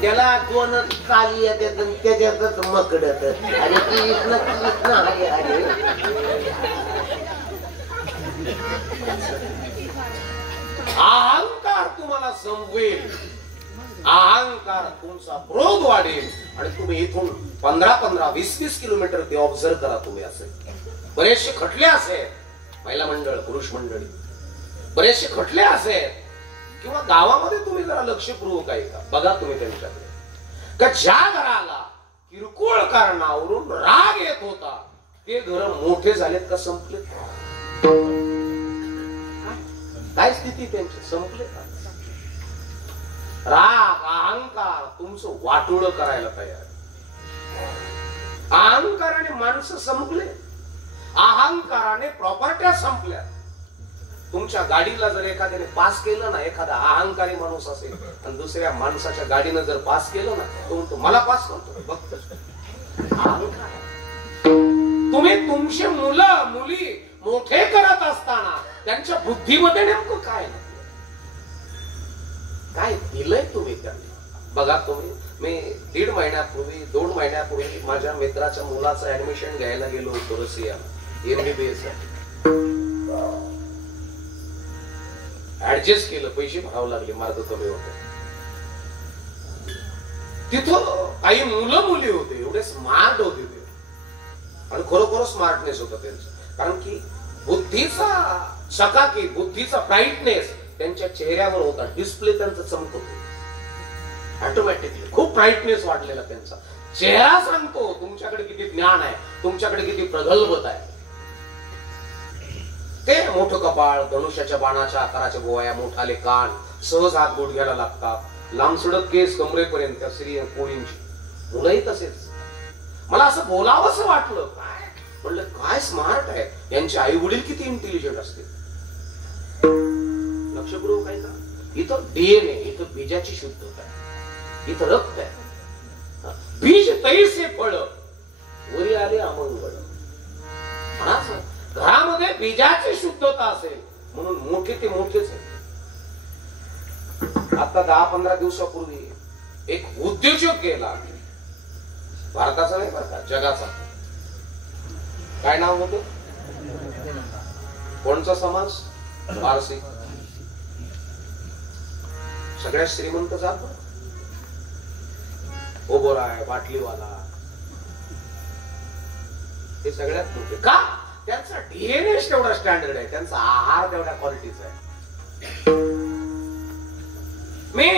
त्याला दोनच काली येतात आणि त्याच्यातच मकडत. अरे कृष्ण हरे हरे. अहंकार तुम्हाला संपवेल, अहंकार तुमचा क्रोध वाढेल, आणि तुम्ही इथून 15-15, 20-20 किलोमीटर ते ऑब्झर्व करा. तुम्ही असे बरेचसे खटले असेल, महिला मंडळ, पुरुष मंडळी बरेचसे खटले असेल, किंवा गावामध्ये तुम्ही जरा लक्षपूर्वक ऐका, बघा तुम्ही त्यांच्याकडे का ज्या घराला किरकोळ कारणावरून राग येत होता ते घर मोठे झालेत का संपले? काय स्थिती त्यांची? संपले का? राग अहंकार तुमचं वाटोळं करायला तयार. अहंकाराने माणसं संपले, अहंकाराने प्रॉपर्ट्या संपल्या. तुमच्या गाडीला जर एखाद्याने पास केलं ना, एखादा अहंकारी माणूस असेल आणि दुसऱ्या माणसाच्या गाडीनं जर पास केलं ना, तो म्हणतो मला पास करतो. बघतो अहंकार. तुम्ही तुमचे मुलं मुली मोठे करत असताना त्यांच्या बुद्धीमध्ये नेमकं काय काय दिलंय तुम्ही त्यांना? बघा तुम्ही, मी 1.5 महिन्यापूर्वी 2 महिन्यापूर्वी माझ्या मित्राच्या मुलाचं ऍडमिशन घ्यायला गेलो होतो रशिया, MBBS. ऍडजस्ट केलं, पैसे भरावे लागले, मार्ग कमी होते. तिथं काही मुलं मुली होते, एवढे स्मार्ट होते ते, आणि खरोखर स्मार्टनेस होता त्यांचं. कारण की बुद्धीचा चकाकी, बुद्धीचा ब्राईटनेस त्यांच्या चेहऱ्यावर होता. डिस्प्ले त्यांचा चमकत होता ऑटोमॅटिकली. खूप ब्राईटनेस वाढलेला त्यांचा चेहरा सांगतो तुमच्याकडे किती ज्ञान आहे, तुमच्याकडे किती प्रगल्भता आहे. ते मोठं कपाळ, धनुष्याच्या बाणाच्या आकाराच्या गोवाया, मोठाले कान, सहज हात गुडघ्याला लागतात, लांबसडक केस कमरेपर्यंत, स्त्री पोळींची. मुलंही तसेच. मला असं बोलावंसं वाटलं, काय म्हणलं काय स्मार्ट आहे, यांचे आई वडील किती इंटेलिजंट असतील. लक्षपूर्वक काय का, इथं डीएनए, इथं बीजाची शुद्धता आहे, इथं रक्त आहे. बीज तैसे फळ वरी आले अमंगळ. घरामध्ये बीजाची शुद्धता असेल म्हणून मोठे ते मोठेच आहे. आता 10-15 दिवसापूर्वी एक उद्योजक गेला, भारताचा नाही बरं का, जगाचा. काय नाव होतं, कोणचा समाज, पारसी. सगळ्यात श्रीमंत जात, ओबोराय, बाटलीवाला, हे सगळ्यात मोठे. का, त्यांचा डीएनए तेवढा स्टँडर्ड आहे, त्यांचा आहार तेवढ्या क्वालिटीचा आहे. मी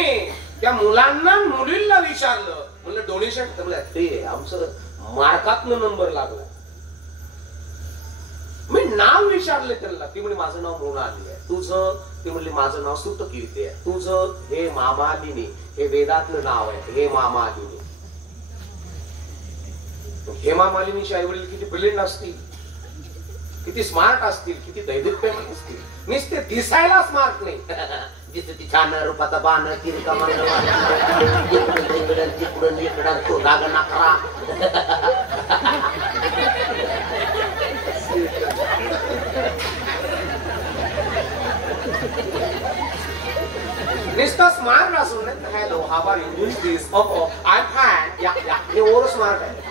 त्या मुलांना मुलींना विचारलं, म्हणलं डोनेशन ते आमचं मार्कातनं नंबर लागला. मी नाव विचारले त्यांना, ती म्हणजे माझं नाव मृणाली आहे. तुझं, ती म्हणली माझं नाव सुतकीर्ती आहे. तुझं, हे मामालिनी, हे वेदातलं नाव आहे, हे मामालिनी. हेमा मालिनीचे आई वडील किती ब्रिलियंट असतील, किती स्मार्ट असतील, किती दैदिप्यमान असतील. नुसते दिसायला स्मार्ट नाही, जिथे ती छान रूपाचा बाण, तिरका मान, तिकडून इकडं तो दागना करा. नुसतं स्मार्ट असून नाही, hello how are you doing this, ओहो आय एम फाईन, या या, हे ओव्हर स्मार्ट आहे.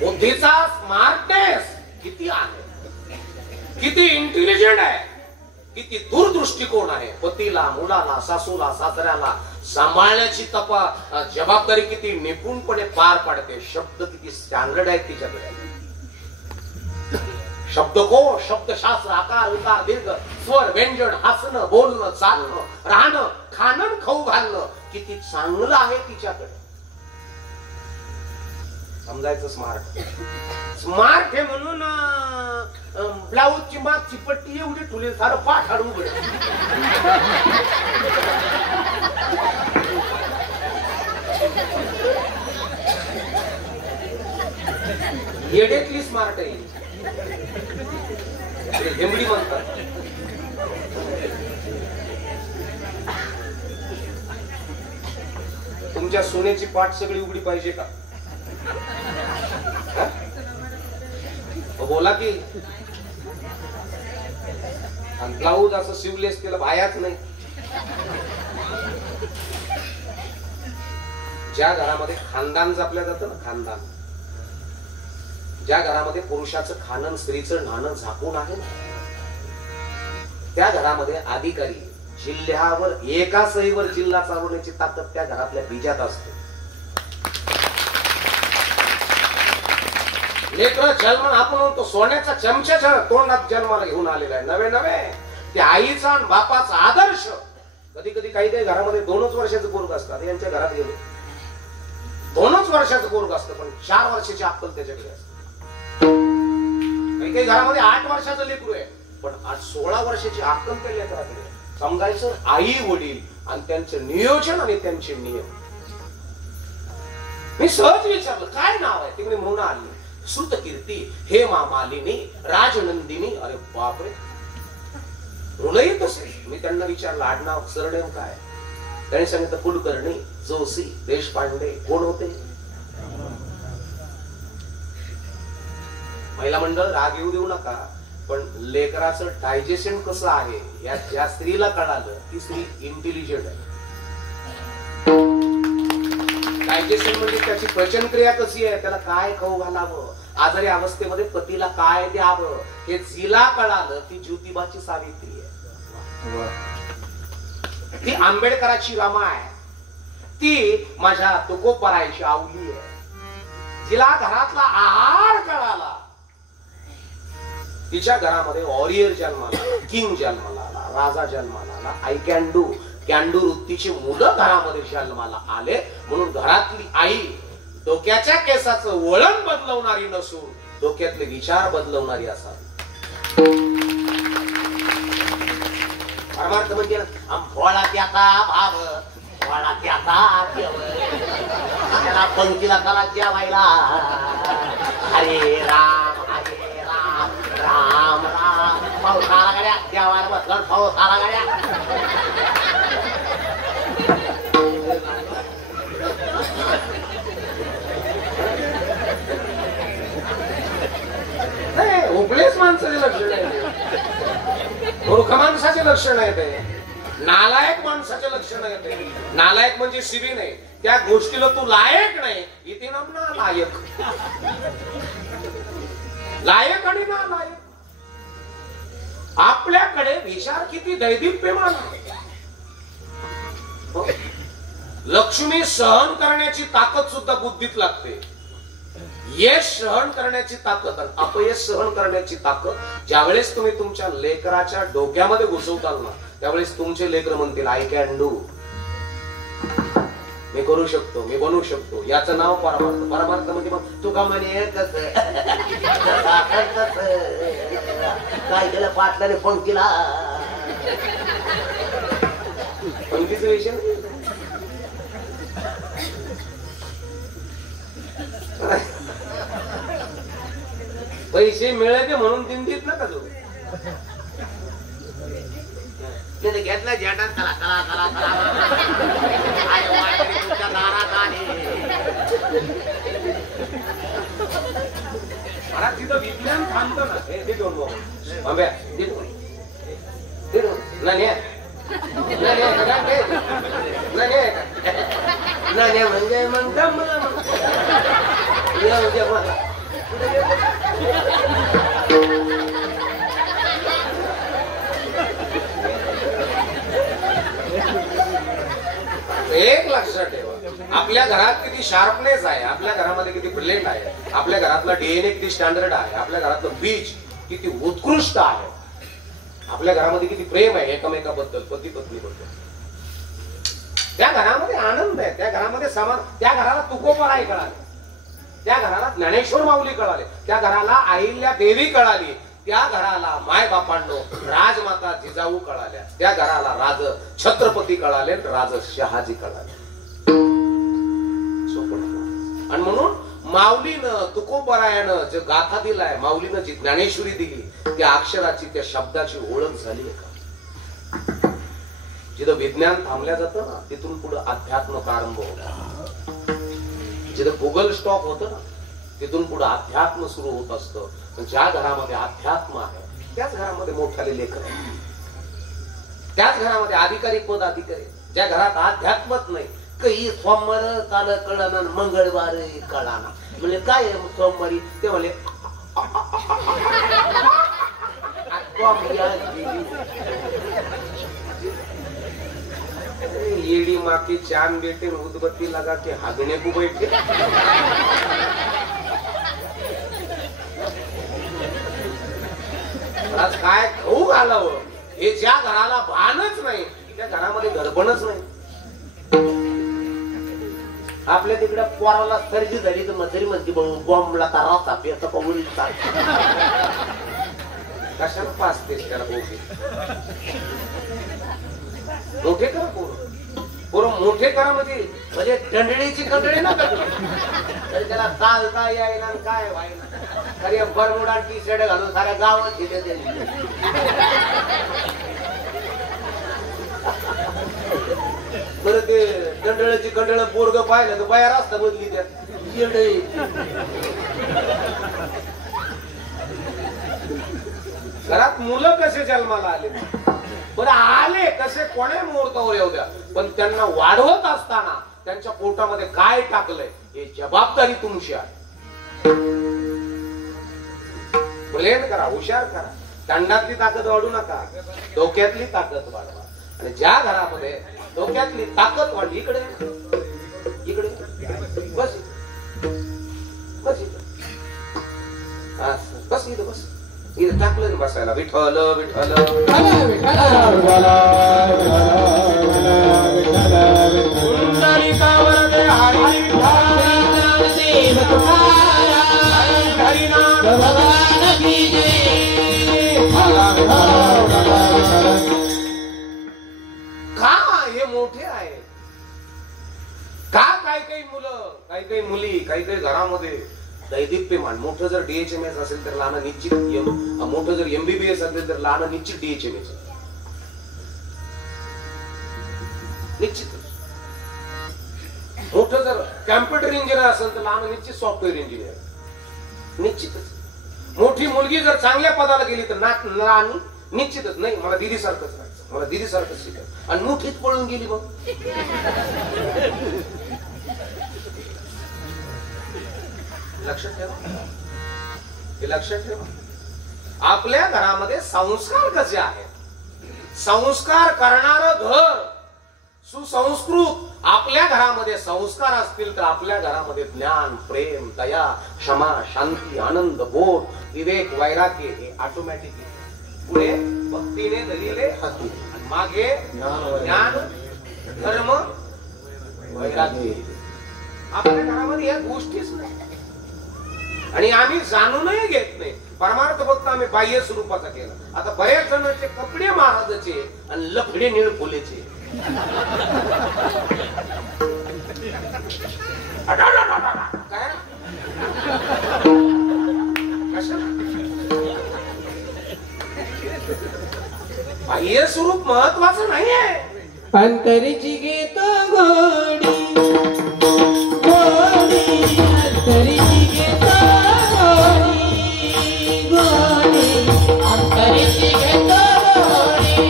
बुद्धीचा स्मार्टनेस किती आहे, किती इंटेलिजंट आहे, किती दूरदृष्टिकोन आहे. पतीला, मुलाला, सासूला, सासऱ्याला सांभाळण्याची जबाबदारी किती निपुणपणे पार पाडते. शब्द किती स्टँडर्ड आहेत तिच्याकडे. शब्दकोश, शब्दशास्त्र, आकार, उकार, दीर्घ, स्वर, व्यंजन, हसणं, बोलणं, चालणं, राहणं, खाणं, खाऊ घालणं किती चांगलं आहे तिच्याकडे. समजायचं स्मार्ट. स्मार्ट हे म्हणून ब्लाऊजची मागची पट्टी एवढी ठुली, सारं पाठ हाडून उघड. येडेतली स्मार्ट आहे, हेमडी म्हणतात. तुमच्या सोन्याची पाठ सगळी उघडी पाहिजे का, बोला की. आणि ब्लाऊज असं शिवलेस त्याला भायाच नाही. ज्या घरामध्ये खानदान जपल्या जातं ना, खानदान, ज्या घरामध्ये पुरुषाचं खाणं स्त्रीचं नाणं झाकून आहे ना, त्या घरामध्ये अधिकारी जिल्ह्यावर एका सहीवर जिल्हा चालवण्याची ताकद त्या घरातल्या बीजात असते. लेकर जन्म आपण म्हणतो सोन्याचा चमच्याच्या तोंडात जन्माला घेऊन आलेला आहे. नवे नवे त्या आईचा आणि बापाचा आदर्श. कधी कधी काही काही घरामध्ये 2च वर्षाचं पोरग असतात. यांच्या घरात गेले 2च वर्षाचं पोरग असतं, पण 4 वर्षाची अक्कल त्याच्याकडे असते. काही काही घरामध्ये 8 वर्षाचं लेकरू आहे, पण आज 16 वर्षाची अक्कल त्या लेकराकडे. समजायचं आई वडील आणि त्यांचं नियोजन आणि त्यांचे नियम. मी सहज विचारलं काय नाव आहे, तिकडे मृणाली, सुतकीर्ती, हेमा मालिनी, राजनंदिनी. अरे बापरे, मुलंही तसे. मी त्यांना विचारलं आडनाव सरनेम काय, त्यांनी सांगितलं कुलकर्णी, जोशी, देशपांडे. कोण होते? महिला मंडळ. राग येऊ देऊ नका, पण लेकराचं डायजेशन कसं आहे या ज्या स्त्रीला कळालं ती स्त्री इंटेलिजंट आहे. डायजेशन म्हणजे त्याची पचन क्रिया कशी आहे, त्याला काय खाऊ घालावं, आजारी अवस्थेमध्ये पतीला काय द्यावं, हे जिला कळालं ती ज्योतिबाची सावित्री आहे. ती आंबेडकराची रमा आहे, ती माझ्या तुकोबरायची आवली आहे. जिला घरातला आहार कळाला, तिच्या घरामध्ये वॉरियर जन्माला, किंग जन्माला आला, राजा जन्माला आला. आय कॅन डू वृत्तीची मुलं घरामध्ये जन्माला आले. म्हणून घरातली आई डोक्याच्या केसाचं वळण बदलवणारी नसून डोक्यातले विचार बदलवणारी असावी. परमार्थ म्हणजे भोळा त्याचा भाव, वाडा त्याचा त्याला पंक्तीला त्याला जेवायला हरे राम राम राम पाऊस आला गाड्या जेवायला बसला पाऊस आला गाड्या उपलेच माणसाचे लक्षण आहे, मूर्ख माणसाचे लक्षण आहे ते, नालायक माणसाचे लक्षण आहे ते. नालायक म्हणजे शिवी नाही, त्या गोष्टीला तू लायक नाही इथे ना लायक. लायक आणि नालायक आपल्याकडे विचार किती दैदिप्यमान आहे. लक्ष्मी सहन करण्याची ताकद सुद्धा बुद्धीत लागते. यश सहन करण्याची ताकद, अपयश सहन करण्याची ताकद ज्यावेळेस तुम्ही तुमच्या लेकराच्या डोक्यामध्ये घुसवताल ना, त्यावेळेस तुमचे लेकर म्हणतील आय कॅन डू, मी करू शकतो, मी बनवू शकतो. याचं नाव परमार्थ. परमार्थ म्हणजे मग तू का म्हणे कसं काय केलं पाटलाने पंक्तीला पंक्तीचं विषय नाही. पैसे मिळाले म्हणून दिंडीत नका जाऊ. त्याने घेतलं झेंडा चला चला चला तुमच्या दारात आले. मला तिथं विज्ञान थांबतं ना. हे घेऊन म्हणजे म्हणता एक लक्षात ठेवा, आपल्या घरात किती शार्पनेस आहे, आपल्या घरामध्ये किती ब्रिलियंट आहे, आपल्या घरातला डीएनए किती स्टँडर्ड आहे, आपल्या घरातलं बीज किती उत्कृष्ट आहे, आपल्या घरामध्ये किती प्रेम आहे एकमेकाबद्दल, पती पत्नीबद्दल. त्या घरामध्ये आनंद आहे, त्या घरामध्ये समान, त्या घराला तुकोबराई कळाले, त्या घराला ज्ञानेश्वर माऊली कळाले, त्या घराला अहिल्या देवी कळाली, त्या घराला माय बापांनो राजमाता जिजाऊ कळाल्या, त्या घराला राज छत्रपती कळाले, राज शहाजी कळाले. आणि म्हणून माऊलीनं तुकोबरायानं जे गाथा दिलाय, माऊलीनं जी ज्ञानेश्वरी दिली, त्या अक्षराची त्या शब्दाची ओळख झाली आहे का? जिथं विज्ञान थांबल्या जातं ना, तिथून पुढे अध्यात्म प्रारंभ होतो. जिथं गुगल स्टॉप होतं ना, तिथून पुढे अध्यात्म सुरू होत असतं. ज्या घरामध्ये अध्यात्म आहे त्याच घरामध्ये मोठाले लेखक आहे, त्याच घरामध्ये अधिकारी पद अधिकारी. ज्या घरात अध्यात्मच नाही, काही सोमवार काल कळाना मंगळवार कळाना म्हणजे काय सोमवारी ते म्हणले येडी माकी चांद बेटे उदबत्ती लगा के हागने को बैठे. आज काय खाऊ घालावं हे ज्या घराला भानच नाही त्या घरामध्ये गडबडच नाही. आपल्या तिकडे पोराला सर्दी झाली तर मजरी म्हणते बॉम्बला तारा ताप्याचा पाऊल कशाला पाचतेस त्याला मोठे करा पोरं मोठे करा म्हणजे दंडळीची कंडळी ना तर त्याला चालता यायला काय व्हायला. अरे बरमुडा टी शर्ट घालून साऱ्या गावात दिले त्यांनी. बरं ते दंडळाची कंडळ पोरग पाहिलं तर बाया रास्ता बदली त्यात. घरात मुलं कसे जन्माला आले, बरं आले कसे कोण्या मुहूर्तावर येऊ द्या, पण त्यांना वाढवत असताना त्यांच्या पोटामध्ये काय टाकलंय हे जबाबदारी तुमची आहे. प्लेन करा, हुशार करा. दंडातली ताकद वाढू नका, डोक्यातली ताकद वाढवा. आणि ज्या घरामध्ये डोक्यातली ताकद वाढली, इकडे इकडे बस बस बस इथं बस इथं टाकलं बसायला. विठ्ठल विठ्ठल का हे मोठे आहे, का काही काही मुलं, काही काही मुली, काही काही घरामध्ये दैदिप्यमान, मोठं जर DHMS असेल तर लहान निश्चित, मोठं जर MBBS असेल तर लहान निश्चित DHMS निश्चित. मोठं जर कॅम्प्युटर इंजिनियर असेल तर लहान निश्चित सॉफ्टवेअर इंजिनियर निश्चितच. मोठी मुलगी जर चांगल्या पदाला गेली तर लहान निश्चितच नाही मला दिदी सारखंच राहायचं, मला दिदी सारखंच शिकायचं. आणि मोठीच पळून गेली मग. लक्षात ठेवा, हे लक्षात ठेवा. आपल्या घरामध्ये संस्कार कसे आहेत, संस्कार करणारं घर सुसंस्कृत. आपल्या घरामध्ये संस्कार असतील तर आपल्या घरामध्ये ज्ञान, प्रेम, दया, क्षमा, शांती, आनंद, बोध, विवेक, वैराग्य हे ऑटोमॅटिक. पुढे भक्तीने धरिले हाती आणि मागे ज्ञान, धर्म, वैराग्य. आपल्या घरामध्ये या गोष्टीच नाही आणि आम्ही जाणूनही घेत नाही. परमार्थ फक्त आम्ही बाह्य स्वरूपाचा केला. आता बऱ्याच जणांचे कपडे महाराजाचे आणि लफडे निळ फुलेचे. काय बाह्य स्वरूप महत्वाचं नाहीये. अंतरीची घेतो घोडी घोडी, अंतरीची घेतो घोडी घोडी, अंतरीची घेतो घोडी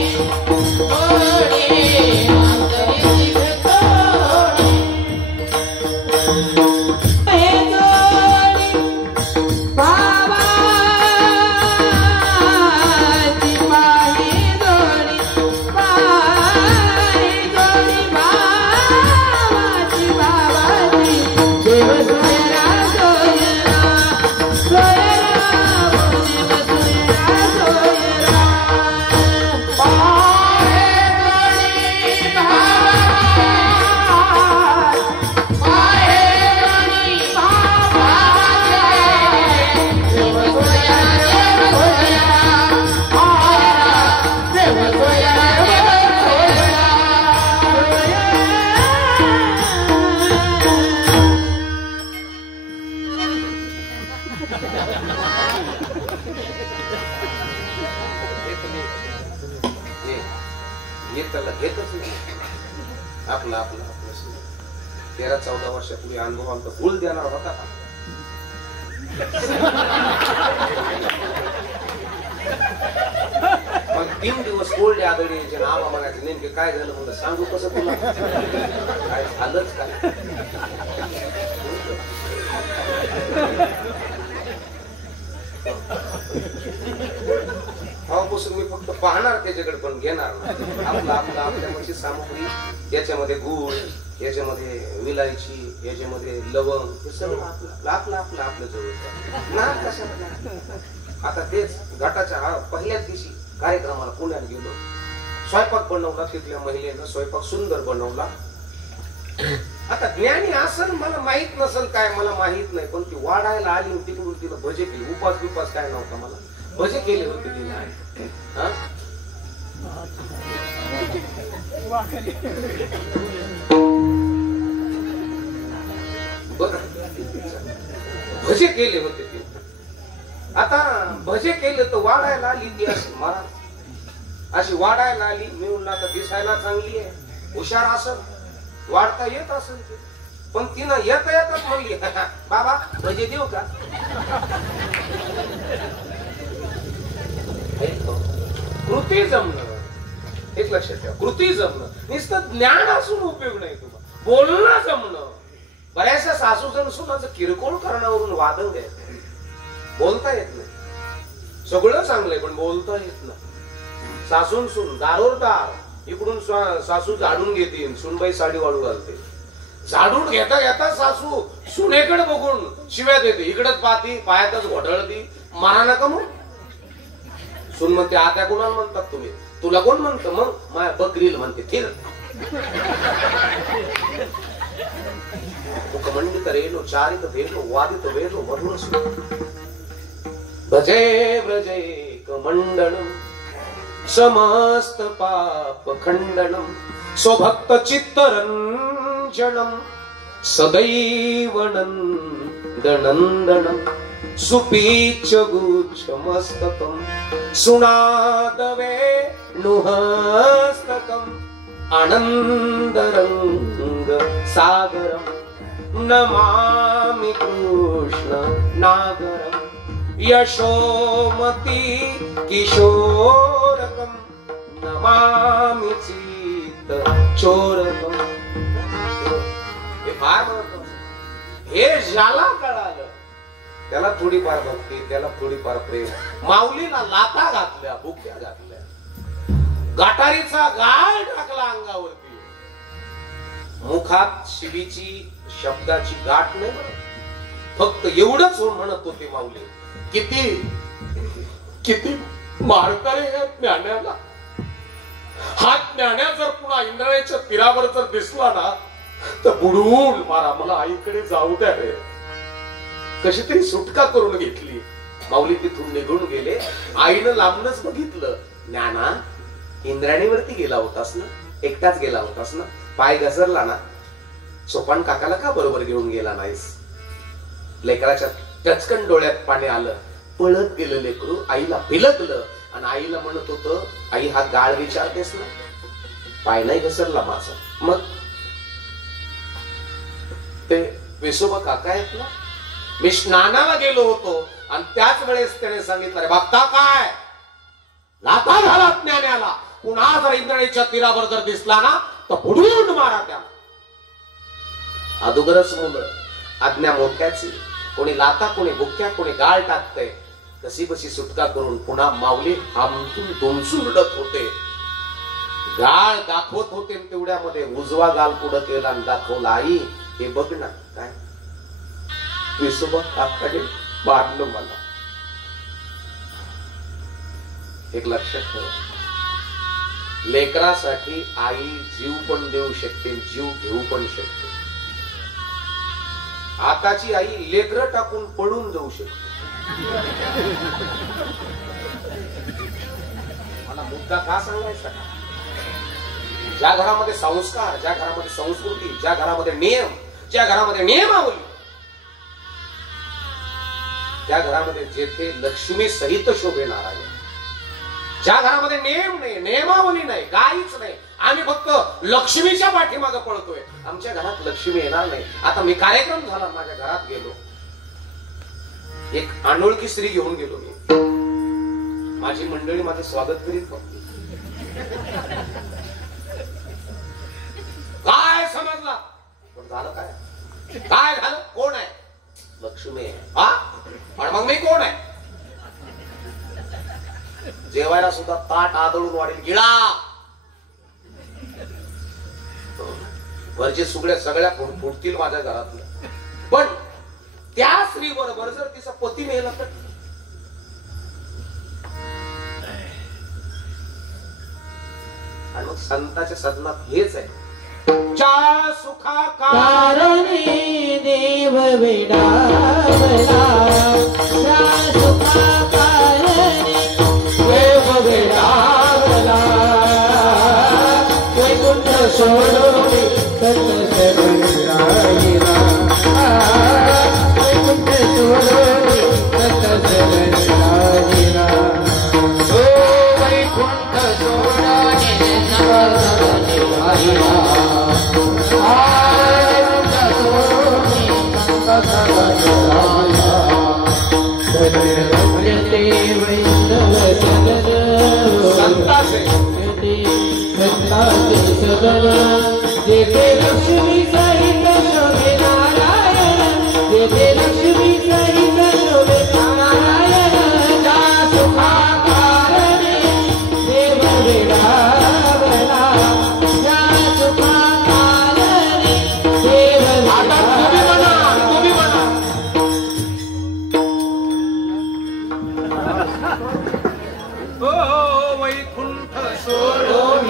घोडी, अंतरीची घेतो घोडी. हे घोडी बाबाची पाही घोडी, पाही घोडी बाबाची बाबाची. देव सोयरा सोयरा सोयरा, देव सोयरा सोयरा. पाहे घोडी बाबा, पाहे घोडी बाबाची. देव सोयरा देव सोयरा, देव सोयरा देव सोयरा. हे त्याला घेतच नाही. आपलं आपलं आपलं 13-14 वर्षापूर्वी अनुभव आमचा फुल देणार होता का? मग 3 दिवस कोल्ड आदळी यायचे नाव म्हणायचे. नेमके काय झालं म्हणलं सांगू कसं तुला, काय झालंच काय. तेव्हापासून मी फक्त पाहणार त्याच्याकडे पण घेणार नाही. आपलं आपलं आपल्यामध्ये सामग्री, याच्यामध्ये गुळ, याच्यामध्ये विलायची, याच्यामध्ये लवंग, हे सगळं आपलं आपलं आपलं आपल्या जवळ ना. कशाला आता तेच घाटाच्या पहिल्याच दिवशी कार्यक्रमाला पुण्यात गेलो. स्वयंपाक बनवला, तिथल्या महिलेनं स्वयंपाक सुंदर बनवला. आता ज्ञानी असेल मला माहित नसेल काय, मला माहित नाही, पण ती वाढायला आली तिकडून तिनं भजे केली. उपास बिपास काय नव्हता, मला भजे केले होते तिने. भजे केले होते ते. आता भजे केले तर वाढायला आली ती अशी महाराज, अशी वाढायला आली. मी म्हणलं आता दिसायला चांगली आहे, हुशार असेल, वाढता येत असेल ते. पण तिनं येता येतच म्हणली बाबा भजे देऊ का. कृती जमणं, एक लक्षात ठेवा, कृती जमणं. नुसतं ज्ञान असून उपयोग नाही. तुम्हाला बोलणं जमणं. बऱ्याचशा सासूजन सुनाचं किरकोळ कारणावरून वादळ द्यायचं, बोलता येत नाही. सगळं चांगलंय पण बोलता येत नाही. सासून सून दारोर दार, इकडून सासू झाडून घेतील, सुनबाई साडी वाळू घालते. झाडून घेता घेता सासू सुनेकडे बघून शिव्या देते, इकडच पाहती, पायातच घोटाळती. मारा नका मग. सुन म्हणते आता कोणाला म्हणतात तुम्ही, तुला कोण म्हणतं. मग माया बकरील म्हणते. थिर मुखमंडित रेलो चारित भेलो वादित वेलो वरुण भजे व्रजे कमंडलम समस्त पाप खंडनम स्वभक्त चित्तरंजनम सदैव नन्दनन्दनं सुपीच्य गुच्छमस्तकं सुनादवेणुहस्तकम् आनन्दरङ्ग सागरं नमामि कृष्ण नागरं यशोमती किशोरकं नमामि चित्त चोरकं. हे फार महत्वाचं. हे ज्याला कळालं त्याला थोडीफार भक्ती, त्याला थोडीफार प्रेम. माऊलीला लाथा घातल्या, बुक्या घातल्या, गाठारीचा गाळ टाकला अंगावरती. मुखात शिवीची शब्दाची गाठ नाही म्हणत, फक्त एवढंच म्हणत होते माऊली. किती किती मारकरी या ज्ञानाला. हा ज्ञान्या जर पुन्हा इंद्रायणीच्या तीरावर जर दिसला ना तर बुडवून मारा, मला आईकडे जाऊ द्या रे. कशी तरी सुटका करून घेतली. माऊली तिथून निघून गेले. आईनं लांबनच बघितलं. ज्ञाना, इंद्रायणीवरती गेला होतास ना, एकटाच गेला होतास ना, पाय घसरला ना, सोपान काकाला का बरोबर घेऊन गेला नाहीस? लेकराच्या टचकन डोळ्यात पाणी आलं. पळत गेलं लेकरू, आईला भिलकलं आणि आईला म्हणत होतं, आई हा गाळ विचारतेस ना, पाय नाही घसरला माझा. मग ते विसोबा काका आहेत ना, मी स्नानाला गेलो होतो आणि त्याच वेळेस त्याने सांगितलं, रे बघता काय लाथा झाला ज्ञानाला, पुन्हा जर इंद्रायणीच्या तीरावर जर दिसला ना तर बुडवून मारा त्याला. अदोगरच मुलं आज्ञा मोठ्याची, कोणी लाथा, कोणी बुक्या, कोणी गाळ टाकतंय. कशी बशी सुटका करून पुन्हा माऊली आमतून दुमसून रडत होते. गाळ दाखवत होते तेवढ्यामध्ये उजवा गाल पुढं केला आणि दाखवला, आई हे बघ ना. काय विसोबा काकाने मारलं मला. एक लक्षात ठेवा, लेकरासाठी आई जीव पण देऊ शकते, जीव घेऊ पण शकते. आताची आई लेकरं टाकून पळून जाऊ शकते. मला मुद्दा का सांगायचा का? ज्या घरामध्ये संस्कार, ज्या घरामध्ये संस्कृती, ज्या घरामध्ये नियम, ज्या घरामध्ये नियमावली, त्या घरामध्ये जेथे लक्ष्मी सहित शोभे नारायण. ज्या घरामध्ये नियम नाही, नियमावली नाही, काहीच नाही, आम्ही फक्त लक्ष्मीच्या पाठीमागे पळतोय, आमच्या घरात लक्ष्मी येणार नाही. आता मी कार्यक्रम झाला, माझ्या घरात गेलो, एक अनोळखी स्त्री घेऊन गेलो मी. माझी मंडळी माझं स्वागत करीत नव्हती. काय समजला? पण झालं काय? काय झालं? कोण आहे? लक्ष्मी आहे. हा, पण मग मी कोण आहे? जेवायला सुद्धा ताट आदळून वाढेल गिळा. वरचे सगळ्या फुटतील माझ्या घरातलं. पण त्या स्त्री बरोबर जर तिचा पती मेला तर आणि मग संतांच्या सदनात हेच आहे, च्या सुखा कारणी देव वेडावला, च्या सुखा कारणी देव वेडावला, वैकुंठ सोडून सत शरण राहिला, वैकुंठ सोडून सत शरण राहिला. ओ वैकुंठ सोडून सत शरण राहिला, जेथे लक्ष्मी सहित शोभे नारायण, जेथे लक्ष्मी सहित शोभे नारायण, त्या सुखा कारणे देव वेडावला, त्या सुखा कारणे देव वेडावला. तुम्ही म्हणा ओ वैकुंठ सोडून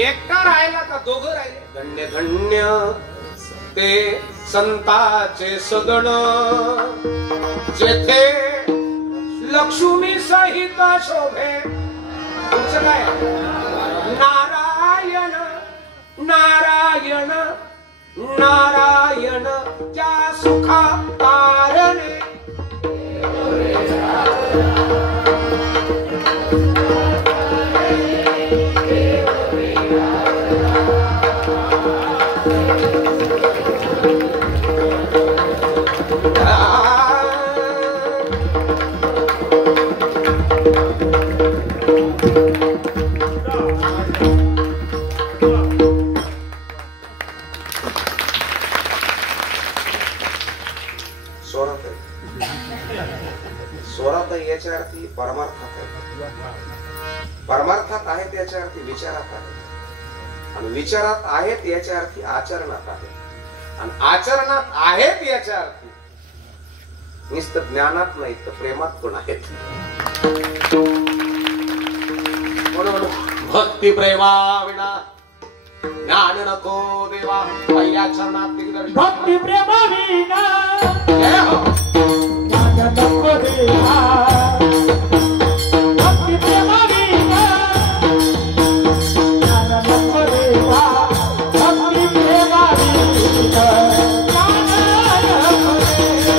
एकटा राहिला का दोघं राहिले? धन्य धन्य ते संताचे सदन जेथे लक्ष्मी सहित शोभे. पुढचं काय? नारायण नारायण नारायण त्या सुखा कारणे. स्वरात याच्या अर्थी परमार्थात आहे, परमार्थात आहेत याच्या अर्थी विचारात आहे, आणि विचारात आहेत याच्या अर्थी आचरणात आहे, आणि आचरणात आहेत याच्या अर्थी नुसतं ज्ञानात नाही तर प्रेमात पण आहेत. म्हणून भक्ती प्रेमा विना ज्ञान नको देवा. पहिल्या चरणात दिग्दर्शन भक्ती प्रेमा विना जय हो. ज्ञान नको देवा. भक्ती प्रेमा विना ज्ञान नको देवा. भक्ती प्रेमा विना ज्ञान नको देवा.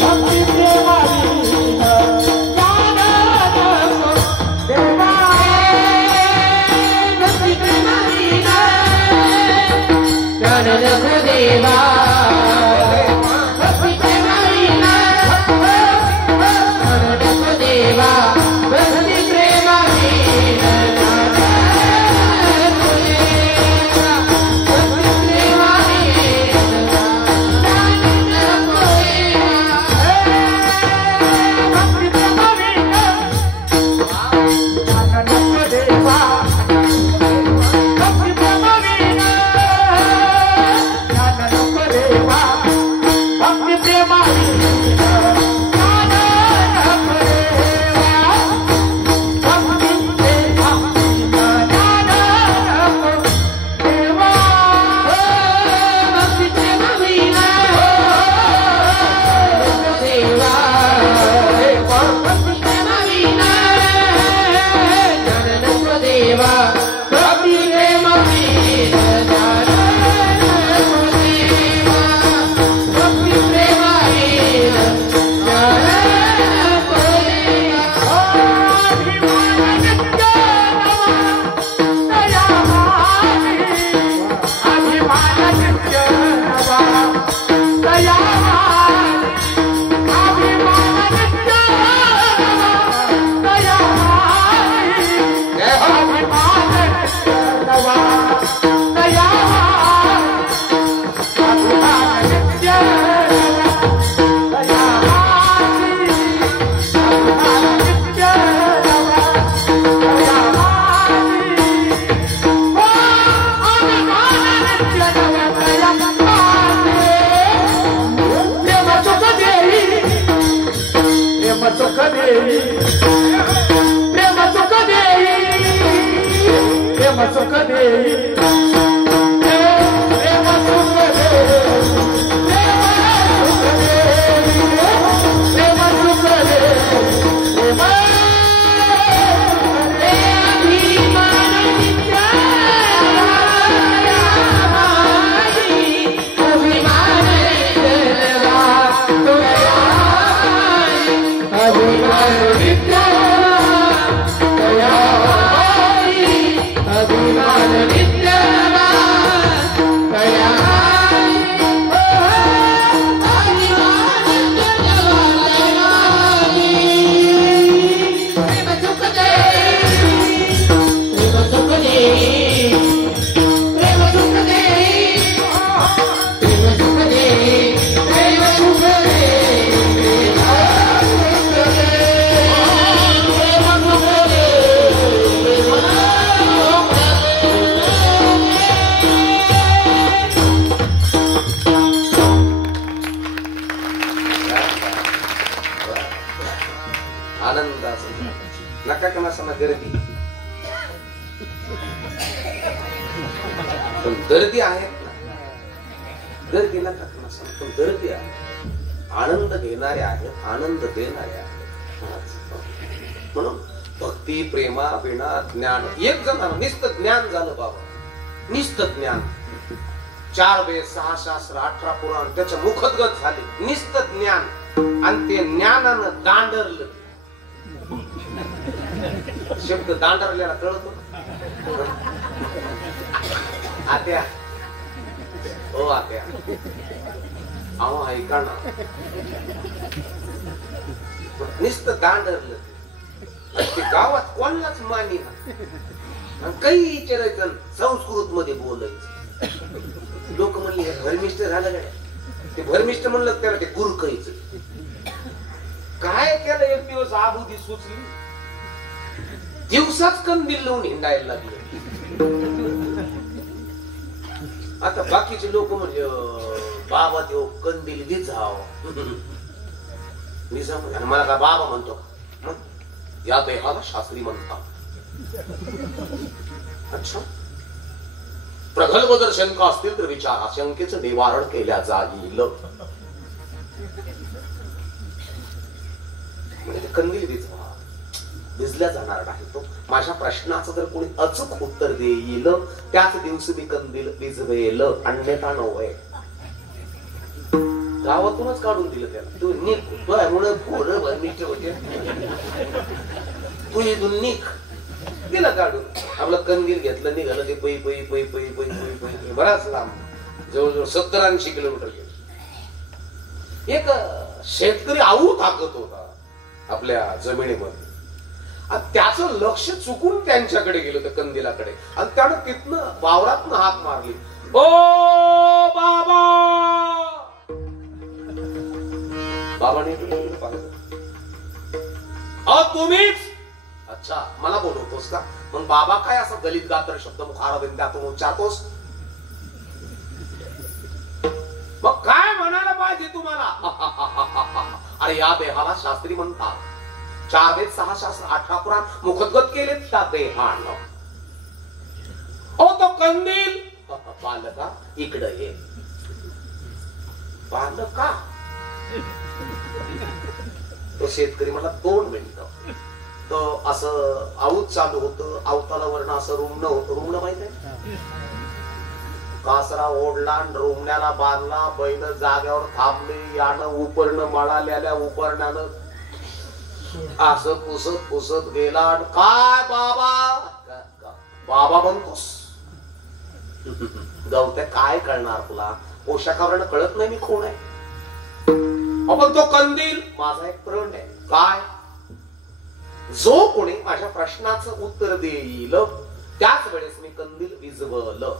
भक्ती प्रेमा विना ज्ञान नको देवा. भक्ती प्रेमा विना ज्ञान नको देवा. भक्ती प्रेमा विना ज्ञान नको देवा. भक्ती प्रेमा विना ज्ञान नको देवा. भक्ती प्रेमा विना ज्ञान नको देवा. भक्ती प्रेमा विना ज्ञान नको देवा. भक्ती प्रेमा विना ज्ञान नको देवा. भक्ती प्रेमा विना ज्ञान नको देवा. भक्ती प्रेमा विना ज्ञान नको देवा. भक्ती प्रेमा विना नको देवा. भक्ती प्रेमा विना ज्ञान नको देवा. भक्ती प्रेमा विना ज्ञान नको देवा. भक्ती प्रेमा विना ज्ञान नको देवा. अभिमान नित्य दयावानी. अभिमान नित्य दयावानी. अभिमान नित्य दयावानी. जय हो. अभिमान नित्य दयावानी. अभिमान नित्य दयावानी. अभिमान नित्य दयावानी. ओ अभिमान नित्य दयावानी. प्रेम सुख देई. प्रेम सुख देई. प्रेम सुख देई. प्रेम सुख देई. प्रेम सुख देई. प्रेम सुख देई. प्रेम अभिमान नित्य दयावानी. अभिमान नित्य दयावानी. अभिमान नित्य दयावानी. अभिमान नित्य दयावानी. अभिमान नित्य दयावानी. प्रेम सुख देई. प्रेम सुख देई. प्रेम सुख देई. प्रेम सुख देई. प्रेम सुख देई. आनंदाचं नका कणासना गर्दी, पण गर्दी आहेत ना गर्दी नका नसा पण गर्दी आहे, आनंद घेणारे आहेत, आनंद देणारे आहेत. म्हणून भक्ती प्रेमा विना ज्ञान एक जण नुसतं ज्ञान झालं बाबा, नुसतं ज्ञान. 4 वेद 6 शास्त्र 18 पुराण त्याच्या मुखोद्गत झाले, नुसतं ज्ञान. आणि ते ज्ञानानं दांडरलं. शब्द दांडरलेला कळतो आत्या, ओ आत्या अहो ऐका ना, नुसतं दांडरलं. ते गावात कोणालाच मानी ना, काही विचारायचं संस्कृत मध्ये बोलायचं. लोक म्हणले भरमिष्ट झालं काय, ते भरमिष्ट म्हणलं त्याला ते गुरकायचं. काय केलं एक दिवस आबुदी सुचली, दिवसाच कंदील लावून हिंडायला लागले. आता बाकीचे लोक म्हणजे बाबा देव कंदील विझाव विझाव, आणि मला काय बाबा म्हणतो, या देहाला शास्त्री म्हणतात. अच्छा, प्रगल्भ जर शंका असतील तर विचारा, शंकेचं निवारण केल्या जाईल. म्हणजे कंदील विझवा, भिजल्या जाणार नाही तो. माझ्या प्रश्नाचं जर कोणी अचूक उत्तर देईल त्याच दिवशी मी कंदील विझवेल, अन्यथा नव्हे. गावातूनच काढून दिलं त्याला. तू निघ, तुझ्यामुळे पोरं भरमिष्ट होते, तू इथून निघ. दिलं काढून. आपलं कंदील घेतलं, निघालं ते पै पै पै पै पै पै पै बराच लांब, जवळजवळ 70-80 किलोमीटर गेलं. एक शेतकरी आऊ टाकत होता आपल्या जमिनीमध्ये, त्याचं लक्ष चुकून त्यांच्याकडे गेलं त्या कंदिलाकडे, आणि त्यानं तिथनं वावरातनं हाक मारली, ओ बाबा. बाबाने तुम्हीच? अच्छा, मला बोलवतोस का? मग बाबा काय असा दलित गात्र शब्द मुखारविंदातून उच्चारतोस? मग काय म्हणायला पाहिजे तुम्हाला? अरे या देहाला शास्त्री म्हणतात. 4 वेद 6 शास्त्र 18 पुराण मुखोद्गत केले त्या देहानं. ओ तो कंदील बालका इकडे ये. बालका तो शेतकरी मला 2 मिनिटं. तो असं आऊत चालू होतं, आवताला वर्ण असं रुमणं होतं. रुमणं माहित आहे? कासरा ओढला, रुमण्याला बांधला, बैल जाग्यावर थांबले, यानं उपरणं मळालेल्या उपरण्यानं असं पुसत पुसत गेला. काय बाबा? बाबा म्हणतोस? गवत्या काय कळणार तुला? पोशाखावरण कळत नाही मी कोण आहे. आपण तो कंदील माझा एक प्रण आहे. काय? जो कोणी माझ्या प्रश्नाचं उत्तर देईल त्याच वेळेस मी कंदील विझवलं.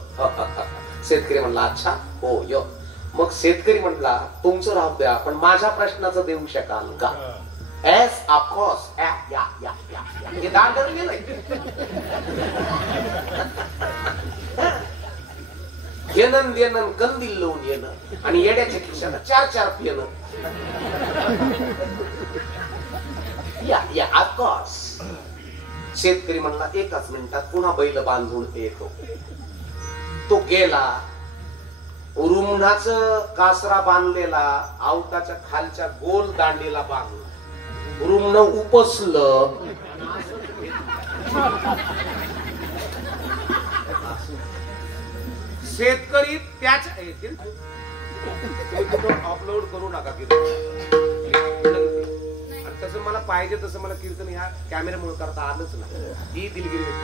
शेतकरी म्हणला अच्छा हो य. मग शेतकरी म्हणला तुमचं राहू द्या, पण माझ्या प्रश्नाचं देऊ शकाल का? Yes, of course. Yeah. हे दान धरले नाही. घेणं देणं, कंदील लावून येणं आणि येड्याच्या खिशाला 4 पिणं. या ऑफ कोर्स. शेतकरी म्हणला 1च मिनिटात पुन्हा बैल बांधून येतो. तो गेला. रुमणाचं कासरा बांधलेला आवताच्या खालच्या गोल दांडीला बांधला. रुमण उपसलं. शेतकरी त्याच्या अपलोड करू नका आणि तसं मला पाहिजे तसं मला कीर्तन ह्या कॅमेऱ्यामुळे करता आलंच नाही. ही दिलगिरी व्यक्त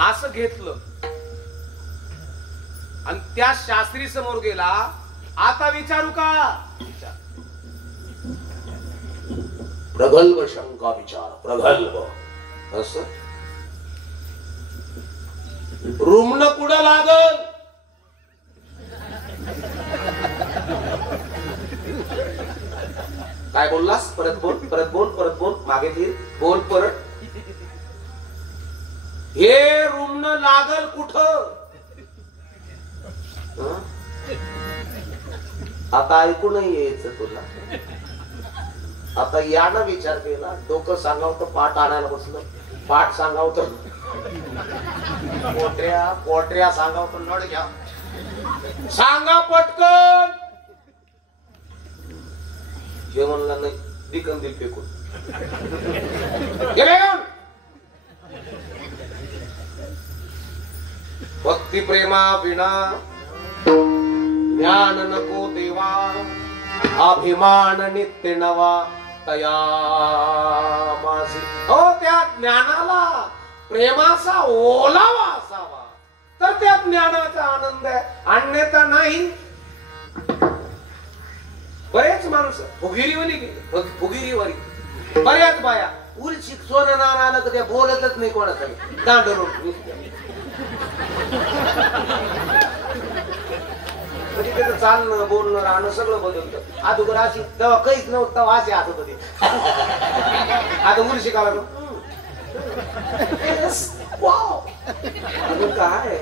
असं घेतलं आणि त्या शास्त्री समोर गेला. आता विचारू का? प्रगल्भ शंका विचार. प्रगल्भ असं रुमण कुठं लागल? काय बोललास? परत बोल, परत बोल, परत बोल. मागे फिर, बोल परत. हे रुमण लागल कुठं? आता ऐकू नाही यायचं तुला. आता यानं विचार केला. डोकं सांगावं तर पाठ आणायला बसलं. पाठ सांगावं तर पोटऱ्या सांगावं तर नड घ्या. सांगा पटकन. हे म्हणला नाही दिकन दिल फेकून भक्ती प्रेमा विना ज्ञान नको देवा, अभिमान नित्य नवा तया माझी. हो त्या ज्ञानाला प्रेमाचा ओलावा असावा तर त्या ज्ञानाचा आनंद आहे, अन्यथा नाही. बरेच माणसं फुगिरीवाली गेली, फुगिरीवाली बऱ्याच बाया उल शिकसोन नाना तर त्या बोलतच नाही कोणाकडे दांडरून. कधी त्याचं चालणं बोलणं राहणं सगळं बदलतं. अगोदर अशी तेव्हा काहीच नव्हतं, तेव्हा असे हात होते. आता उल शिकायला काय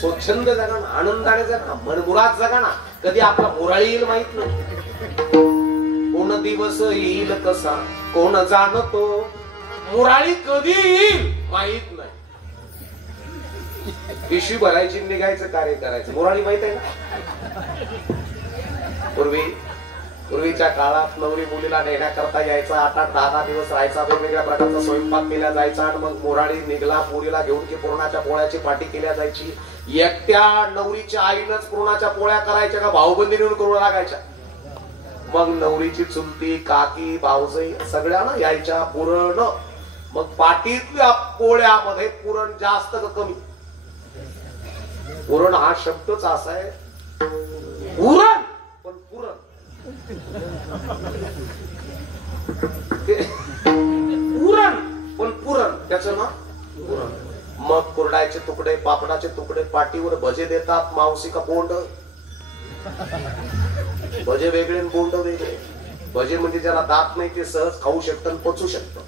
स्वच्छंद जगा ना, आनंदाने जगा, मनमुराद जगा ना. कधी आपला मुराळी येईल माहित नाही, कोण दिवस येईल कसा कोण जाणतो, मुराळी कधी येईल माहित नाही. पिशवी भरायची निघायचं कार्य करायचं. मुराळी माहित आहे ना. पूर्वीच्या काळात नवरी मुलीला नेण्याकरता यायचा, 8-10 दिवस राहायचा, वेगवेगळ्या प्रकारचा स्वयंपाक केला जायचा आणि मग मुराळी निघला मुलीला घेऊन की पुरणाच्या पोळ्याची पाठी केल्या जायची. एकट्या नवरीच्या आईनच पुरणाच्या पोळ्या करायच्या का भाऊबंदी नेऊन करू लागायच्या. मग नवरीची चुलती काकी भाऊजाई सगळ्यांना यायच्या पुरण. मग पाठीतल्या पोळ्यामध्ये पुरण जास्त का कमी. पुरण हा शब्दच असा आहे, पुरण पण पुरण पुरण पण पुरण त्याचं ना पुरण. मग कुरडायचे तुकडे पापडाचे तुकडे पाठीवर भजे देतात मावशी का बोंड. भजे वेगळे बोंड वेगळे. भजे म्हणजे ज्याला दात नाही ते सहज खाऊ शकतं पचू शकतं,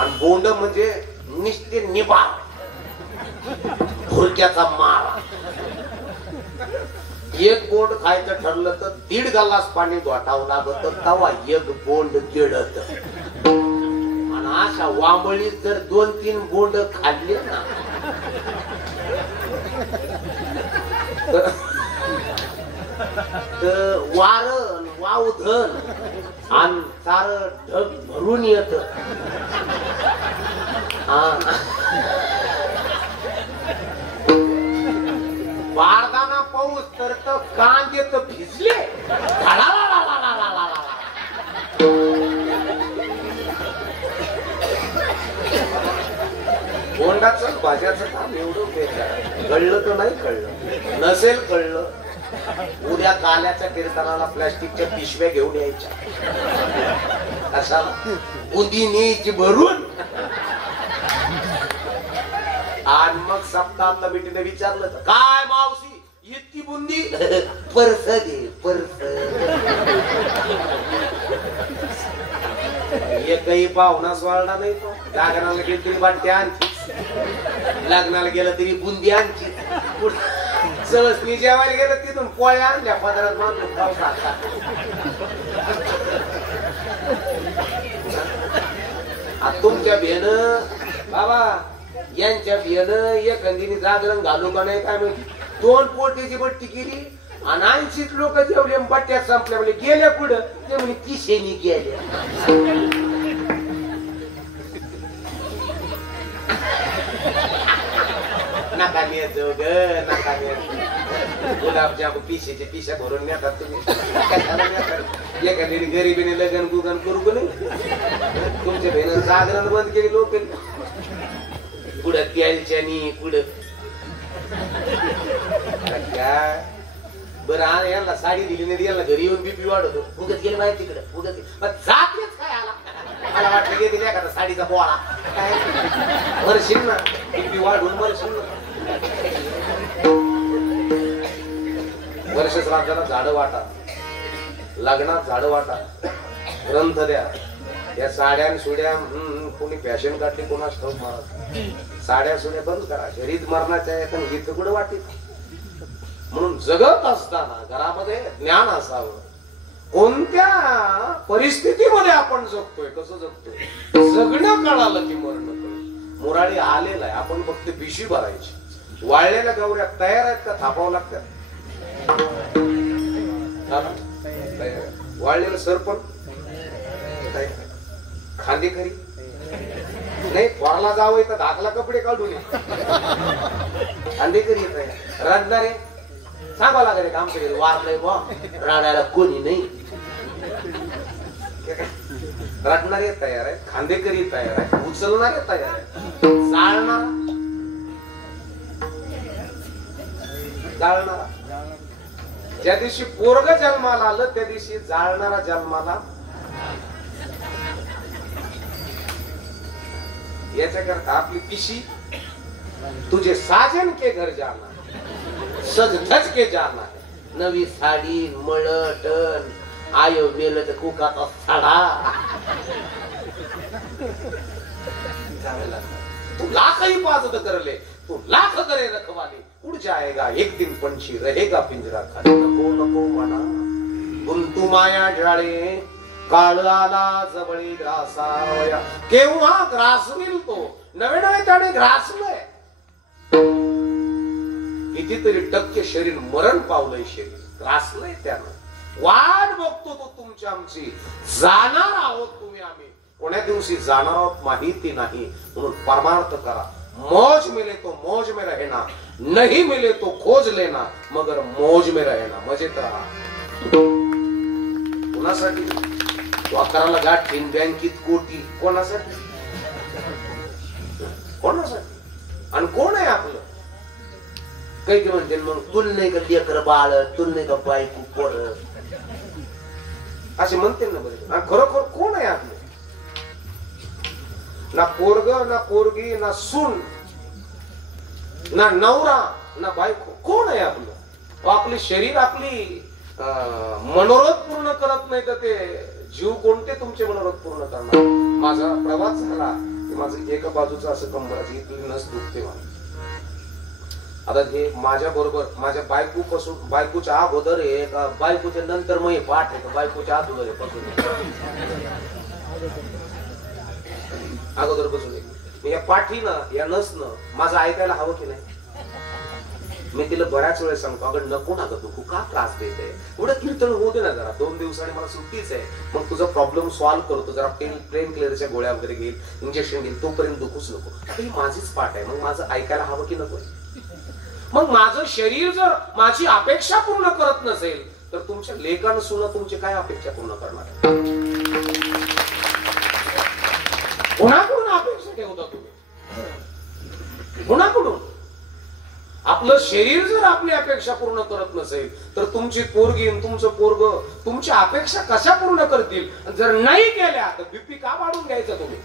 आणि बोंड म्हणजे निस्ते निबार भुरक्याचा मारा. एक बोंड खायचं ठरलं तर 1.5 ग्लास पाणी वाटावं लागत, तवा एक बोंड गिळत. आणि अशा वांबळीत जर 2-3 बोंड खाल्ले ना तर वारण वावधन आणि सार ढग भरून येत. बारदाना पाऊस तर कांदे तर भिजले. बोंडाचं भाज्याचं काम एवढं बेकार. कळलं तर नाही कळलं, नसेल कळलं उद्या काल्याच्या कीर्तनाला प्लास्टिकच्या पिशव्या घेऊन यायच्या. कशाला बुंदी न्यायची भरून. आणि मग सप्ताहातला बेटीने विचारलं तर काय मावशी इतकी बुंदी. परस दे परस. एकही पाहुणा सोडला नाही. तो जागरणाला गेली तरी बाटली आणखी, लग्नाला गेलं तरी बुंदी आणखी. सहज मी जेवायला गेलं तिथून पोळ्या आणल्या 15 माणूस पावसात. तुमच्या भेन बाबा यांच्या भेन एखादीने जागरण घालू का नाही काय माहिती. 2 पोटीची बट्टी केली आणि 80 लोक जेवले बट्ट्यात संपल्या. म्हणजे गेल्या पुढं ते म्हणे 30 गेल्या. नका नेत ग नका नेत. गुलाबजाम पिशेचे पिशा भरून नेतात तुम्ही. एखादी गरिबीने लगन गुगन करू का नाही. तुमच्या बहिणीनं जागरण बंद केली लोक. पुढं त्याच्यानी पुढं काय बरं. यांना साडी दिली नाही, यांना घरी येऊन बीपी वाढवतो. उगत गेले माहिती तिकडे उगत जातेच काय आला. मला वाटलं गेली नाही का साडीचा बोळा काय मरशील ना बीपी वाढून मरशील ना. वर्ष श्राद्धाला झाडं वाटा, लग्नात झाडं वाटा, ग्रंथ द्या. या साड्या सुड्या कोणी फॅशन काढली कोणाच ठाऊक. महाराज साड्या सुड्या बंद करा. शरीर मरणाच्या आहेत गीत कुठं वाटत. म्हणून जगत असताना घरामध्ये ज्ञान असावं. कोणत्या परिस्थितीमध्ये आपण जगतोय कसं जगतोय जगणं कळालं की मरण कळलं. दिवाळी आलेला आहे, आपण फक्त पिशवी भरायची. वाळलेल्या गौऱ्या तयार आहेत का थापावं लागतात? वाळलेलं सरपण खांदेकरी नाही, थोरला जावं तर धाकला कपडे काढून खांदेकरी येत आहे. रडणारे सांगावं लागेल काम केले वारलंय बा रडायला कोणी नाही. रडणारे तयार आहे, खांदेकरी तयार आहे, उचलणारे तयार आहे, जाळणारा ज्या दिवशी पोरग जन्माला आलं त्या दिवशी जाळणारा जन्माला. याच्याकरता आपली पिशी तुझे साजन के घर जाना सज धज के जाना. नवी साडी मळटण आयो मेल तर कुकाचा साडा. तू लाखही पाजत करले, तू लाख करे रखवाले, उड़ जाएगा एक दिन पंछी रहेगा पिंजरा खाली. नको नको म्हणा गुंतू माया जाळे, काळ आला जवळी ग्रासावया. केव्हा ग्रासविल तो, नवे नवे त्याने ग्रासलंय. कितीतरी टक्के शरीर मरण पावलंय, शरीर ग्रासलंय त्यानं. वाट बघतो तो तुमची आमची, जाणार आहोत तुम्ही आम्ही. कोण्या दिवशी जाणार आहोत माहिती नाही, म्हणून परमार्थ करा. मौज मिले तो मौज में रहना, नहीं मिले तो खोज लेना, मगर मौज में रहना. मजेत राहा. कोणासाठी? वाकराला गाठ ठेन बँकेत कोटी. कोणासाठी? कोणासाठी? आणि कोण आहे आपलं? काही म्हणते मग तुल नाही का लेकर बाळ, तुल नाही का बायको पोर असे म्हणते ना बरे. खरोखर कोण आहे आपलं? ना पोरग, ना पोरगी, ना सून, ना नवरा, ना बायको. कोण आहे आपलं? आपले शरीर आपली मनोरथ पूर्ण करत नाही तर ते जीव कोणते तुमचे मनोरथ पूर्ण करणार? माझा प्रवास झाला की माझं एका बाजूचं असं कंबराची इथली नस दुखते मला. आता हे माझ्या बरोबर माझ्या बायकोपासून, बायकोच्या अगोदर आहे का बायकोच्या नंतर मग पाठ आहे का बायकोच्या अगोदर पासून अगोदर पासून या पाठीनं या नसनं माझं ऐकायला हवं की नाही? मी तिला बऱ्याच वेळेस सांगतो, अगं नको ना ग तू का त्रास देते, एवढं कीर्तन होऊ दे ना जरा, 2 दिवसांनी मला सुट्टीच आहे, मग तुझा प्रॉब्लेम सॉल्व्ह करतो, जरा पेन क्लिअरच्या गोळ्या वगैरे घेईल, इंजेक्शन घेईल, तोपर्यंत दुखूच नको. आता ही माझीच पाठ आहे, मग माझं ऐकायला हवं की नको? मग माझं शरीर जर माझी अपेक्षा पूर्ण करत नसेल तर तुमच्या लेकानं सुना तुमची काय अपेक्षा पूर्ण करणार? कोणाकडून अपेक्षा ठेवता तुम्ही? कोणाकडून? आपलं शरीर जर आपली अपेक्षा पूर्ण करत नसेल तर तुमची पोरगी तुमचं पोरग तुमच्या अपेक्षा कशा पूर्ण करतील? जर नाही केल्या तर बीपी का वाढून घ्यायचा तुम्ही?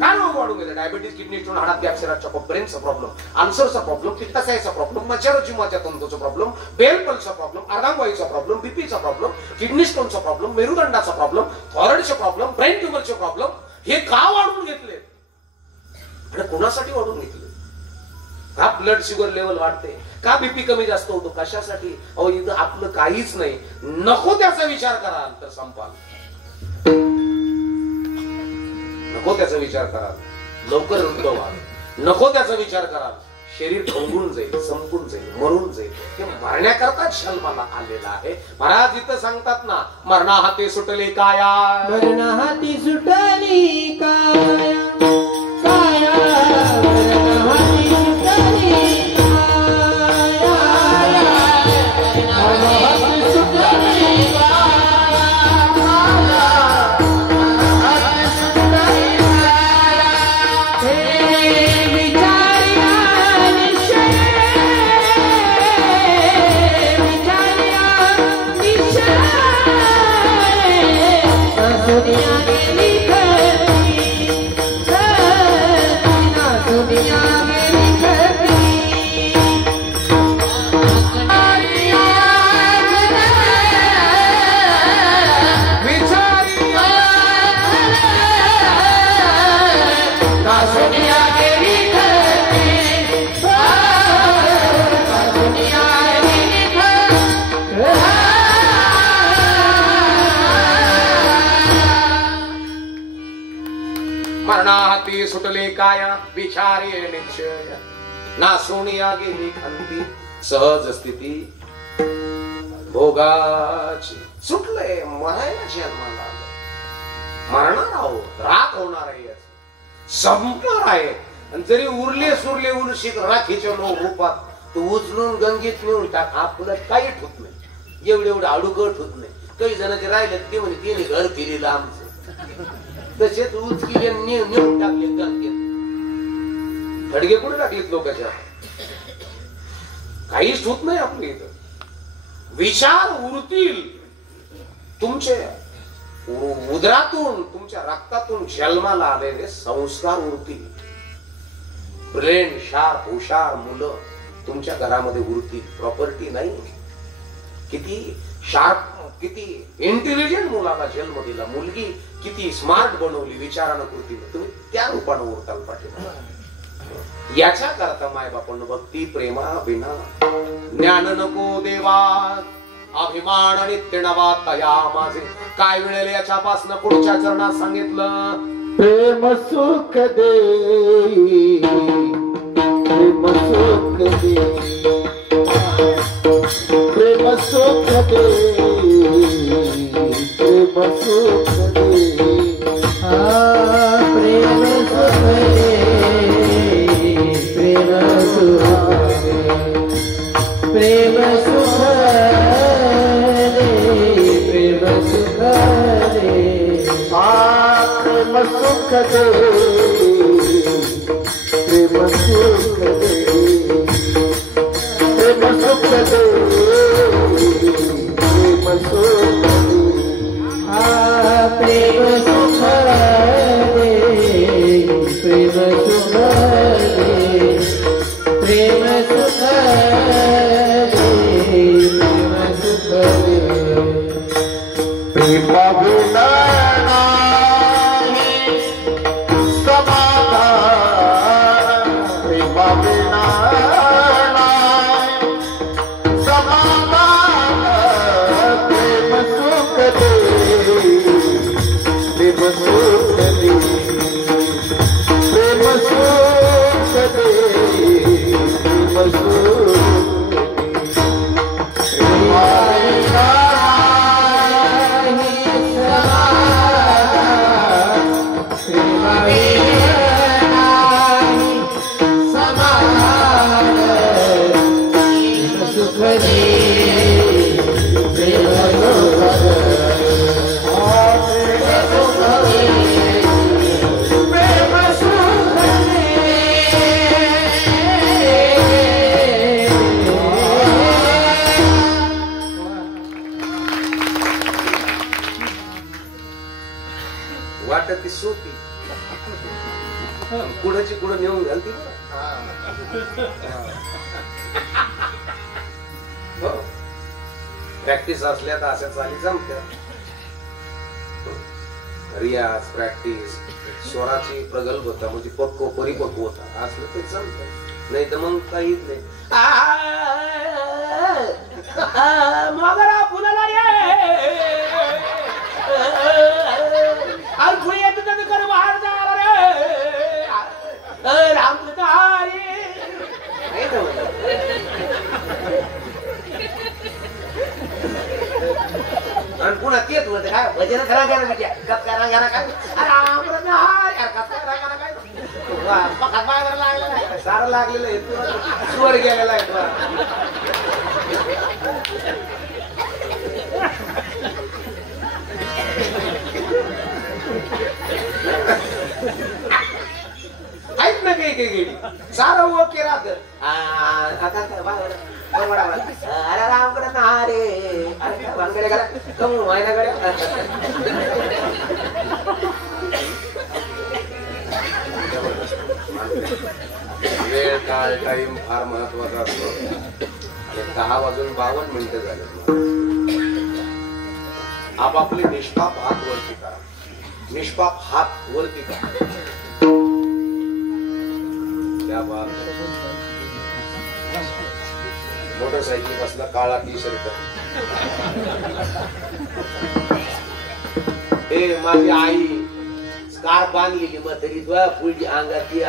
काय रोग वाढून घ्यायचा? डायबिटीज, किडनी स्टोन, हाडात गॅप, शरीराचा ब्रेनचा प्रॉब्लेम, आन्सरचा प्रॉब्लेम, पित्ताशयाचा प्रॉब्लेम, मज्जारोजिमाच्या तंतूचा प्रॉब्लेम, बेलपलचा प्रॉब्लेम, अर्धांगवायूचा प्रॉब्लेम, बीपीचा प्रॉब्लेम, किडनी स्टोनचा प्रॉब्लेम, मेरुदंडाचा प्रॉब्लेम, थॉयरॉइडचा प्रॉब्लेम, ब्रेन ट्यूमरचे प्रॉब्लेम, हे का वाढून घेतले? आणि कोणासाठी वाढून घेतले? का ब्लड शुगर लेवल वाढते? का बीपी कमी जास्त होतो? कशासाठी? अहो इथं आपलं काहीच नाही. नको त्याचा विचार कराल तर संपाल, नको त्याचा विचार कराल लवकर वृद्ध व्हाल, नको त्याचा विचार कराल शरीर खंगून जाईल, संपून जाईल, मरून जाईल. हे मरण्याकरताच जन्माला आलेला आहे. महाराज इथं सांगतात ना, मरणा हाती सुटली काया, मरणा हाती सुटली काया, काया मरणा हाती सुटली काया, मरणा हाती सुटली दुनिया गेली खरी. मरणाहाती सुटले काया विचारे निश्चय ना सोनिया गेली खांती सहज स्थिती भोगाची सुटले मरायला जन्माला आलो. मरणार आहोत राख होणार आहे संपणार आहे. आणि जरी उरले सुरले उलशीत राखीच्या रूपात तू उचलून गंगेत नेऊन टाक आपलं काही ठुत नाही. एवढं आडूकट होत नाही. काही जणांचे राहिले ते म्हणजे तिने घर फिरीला आमचं तसेच उचकीले नेऊन टाकले गंगेत. खडगे कुठे टाकलेत लोकांच्या काहीच होत नाही आपल्या इथं. विचार उरतील तुमचे उदरातून तुमच्या रक्तातून जन्माला आलेले संस्कार उरतील. ब्रेन शार्प हुशार मुलं तुमच्या घरामध्ये उरतील. प्रॉपर्टी नाही. किती शार्प किती इंटेलिजंट मुलाला जन्म दिला. मुलगी किती स्मार्ट बनवली विचारानं कृतीनं तुम्ही त्या रूपानं उरताल पाठीमा. याच्या करता माय बापांना भक्ती प्रेमा बिना ज्ञान नको देवा अभिमान आणि तिणवा तया माझे. काय मिळेल याच्यापासून पुढच्या चरणात सांगितलं प्रेम सुख दे प्रेम सुख दे प्रेम सुख दे प्रेम सुख दे प्रेम सुख दे प्रेम सुख दे प्रेम सुख दे प्रेम सुख दे प्रेम सुख दे प्रेम सुख दे प्रेम सुख दे प्रेम सुख दे प्रेम सुख दे प्रेम सुख दे प्रेम सुख दे प्रेम सुख दे प्रेम बिना वाटत सोपी कुणाची कुठं नेऊन घालती प्रॅक्टिस असल्या तर अशा चाली जमत्या. रियाज प्रॅक्टिस स्वराची प्रगल्भता म्हणजे परिपक्व होता असलं ते जमत. नाही तर मग काहीच नाही. आणि पुन्हा तेच म्हणते काय भजन खरा गाणं म्हणजे करा गाणं काय पखात बाहेर लागलेला आहे सारं लागलेलं आहे स्वर गेलेला आहे. ऐक ना काही काही गेली सारं ओके राहत. अरे राम कडे अरे भानगडे करा कमू व्हायना कडे. वेळ काळ टाइम फार महत्वाचा असतो. 10:52 झाले. आपापले निष्पाप हात वरती करा. निष्पाप हात वरती करा. त्या मोटरसायकल बसला काळा टी शर्ट. माझी आई कार बांधलेली म्हातारी तुझ्या पुढची अंगाची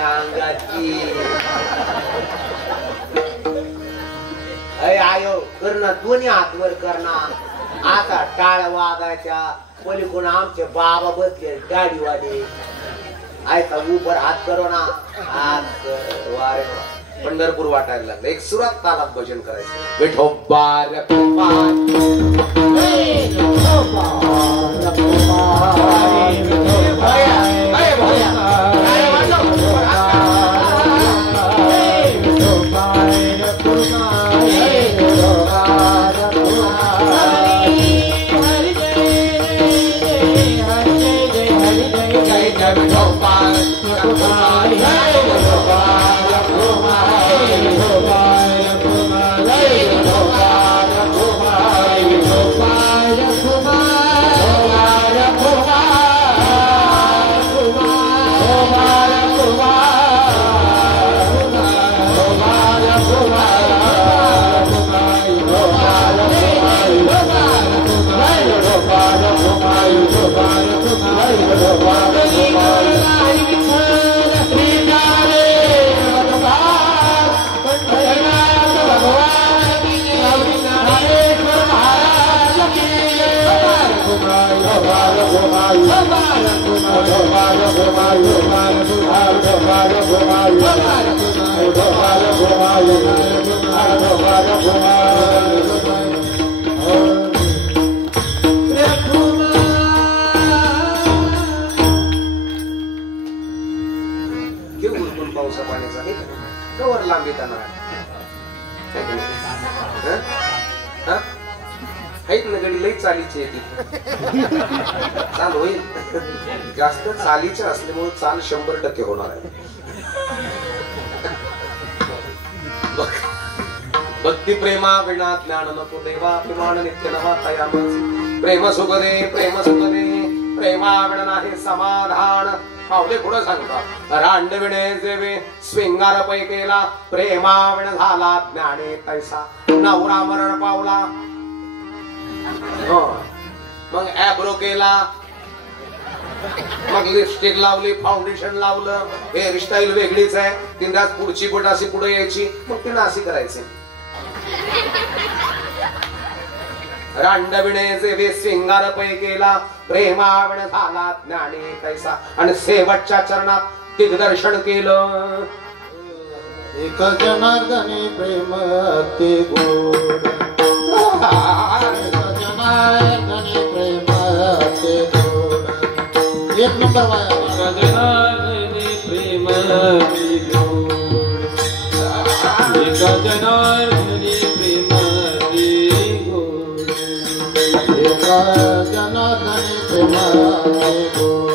अय आयो करणं दोन्ही हात वर करणं आता टाळ वागायच्या पलीकडून आमचे बाबा बसले गाडीवाले ऐका ऊपर हात करो ना हात वारे पंढरपूर वाटायला लागलं एक सुरात तालात भजन करायचं विठोबा पावसा पाण्याचा आहे कवर लांब येताना आहेत ना गडी लई चालीची आहे चाल होईल जास्त चालीचे असल्यामुळे चाल 100% होणार आहे भक्ती प्रेमा विना ज्ञान नको देवा अभिमान नित्य नवा तयामच प्रेम सुख दे प्रेमा विना नाही समाधान पावले पुढे सांगतात रांडविणे जेवे स्विंगार पै केला प्रेमाविण झाला ज्ञाने तैसा नवरा मरण पावला मग ऍब्रो केला मग लिपस्टिक लावली फाउंडेशन लावलं हेअरस्टाईल वेगळीच आहे तिंदाच पुढची बोट अशी पुढे यायची मग ती नाशी करायची रांडविणे जेवे स्विंगार पै केला प्रेमाविण झाला ज्ञाने कैसा आणि शेवटच्या चरणात दिग्दर्शन केलं एक जनार्दनी प्रेम अति गोड एक जनार्दनी प्रेम अति गोड एक नंबर जनार्दनी प्रेम अति गोड एक जनार्दनी प्रेम अति गोड एक जनार्दनी प्रेम अति गोड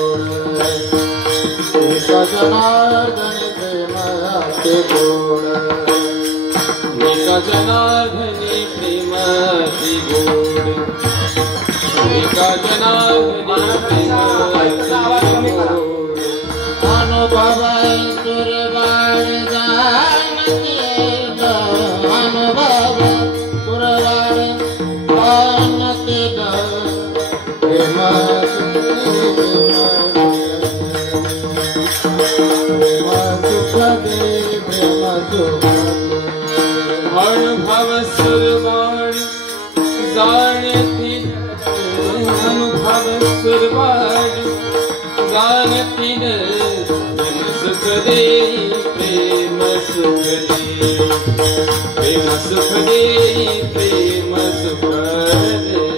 एक जनार्दनी प्रेम अति गोड एक जनार्दनी प्रेम अति गोड एक जनार्दनी प्रेम अति गोड अनुभव सुरवाड जानते अनुभव सुरवाड जानते प्रेम अनुभव सुरवाण जानती अनुभव सुरवाण जानती प्रेम सुख दे प्रेम सुख दे प्रेम सुख दे प्रेम सुख दे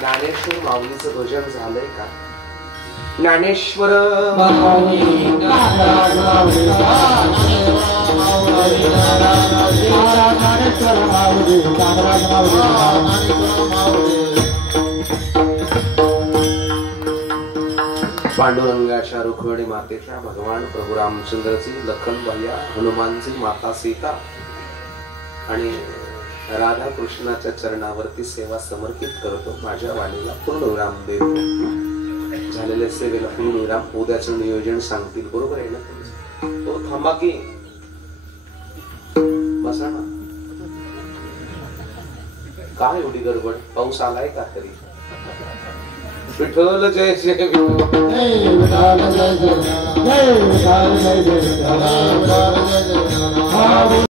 ज्ञानेश्वर माऊलीचं भजन झालंय का? ज्ञानेश्वर पांडुरंगाच्या रुक्मिणी मातेच्या भगवान प्रभू रामचंद्रची, लखन भैया हनुमानची, माता सीता आणि राधा कृष्णाच्या चरणावरती सेवा समर्पित करतो. माझ्या वाणीला पूर्णविराम देतो. झालेल्या सेवेला पूर्णविराम. उद्याचं नियोजन सांगतील. बरोबर आहे ना? तो थांबा की बसा ना. काय एवढी गडबड? पाऊस आलाय का तरी? विठ्ठल जय जय विठ्ठल.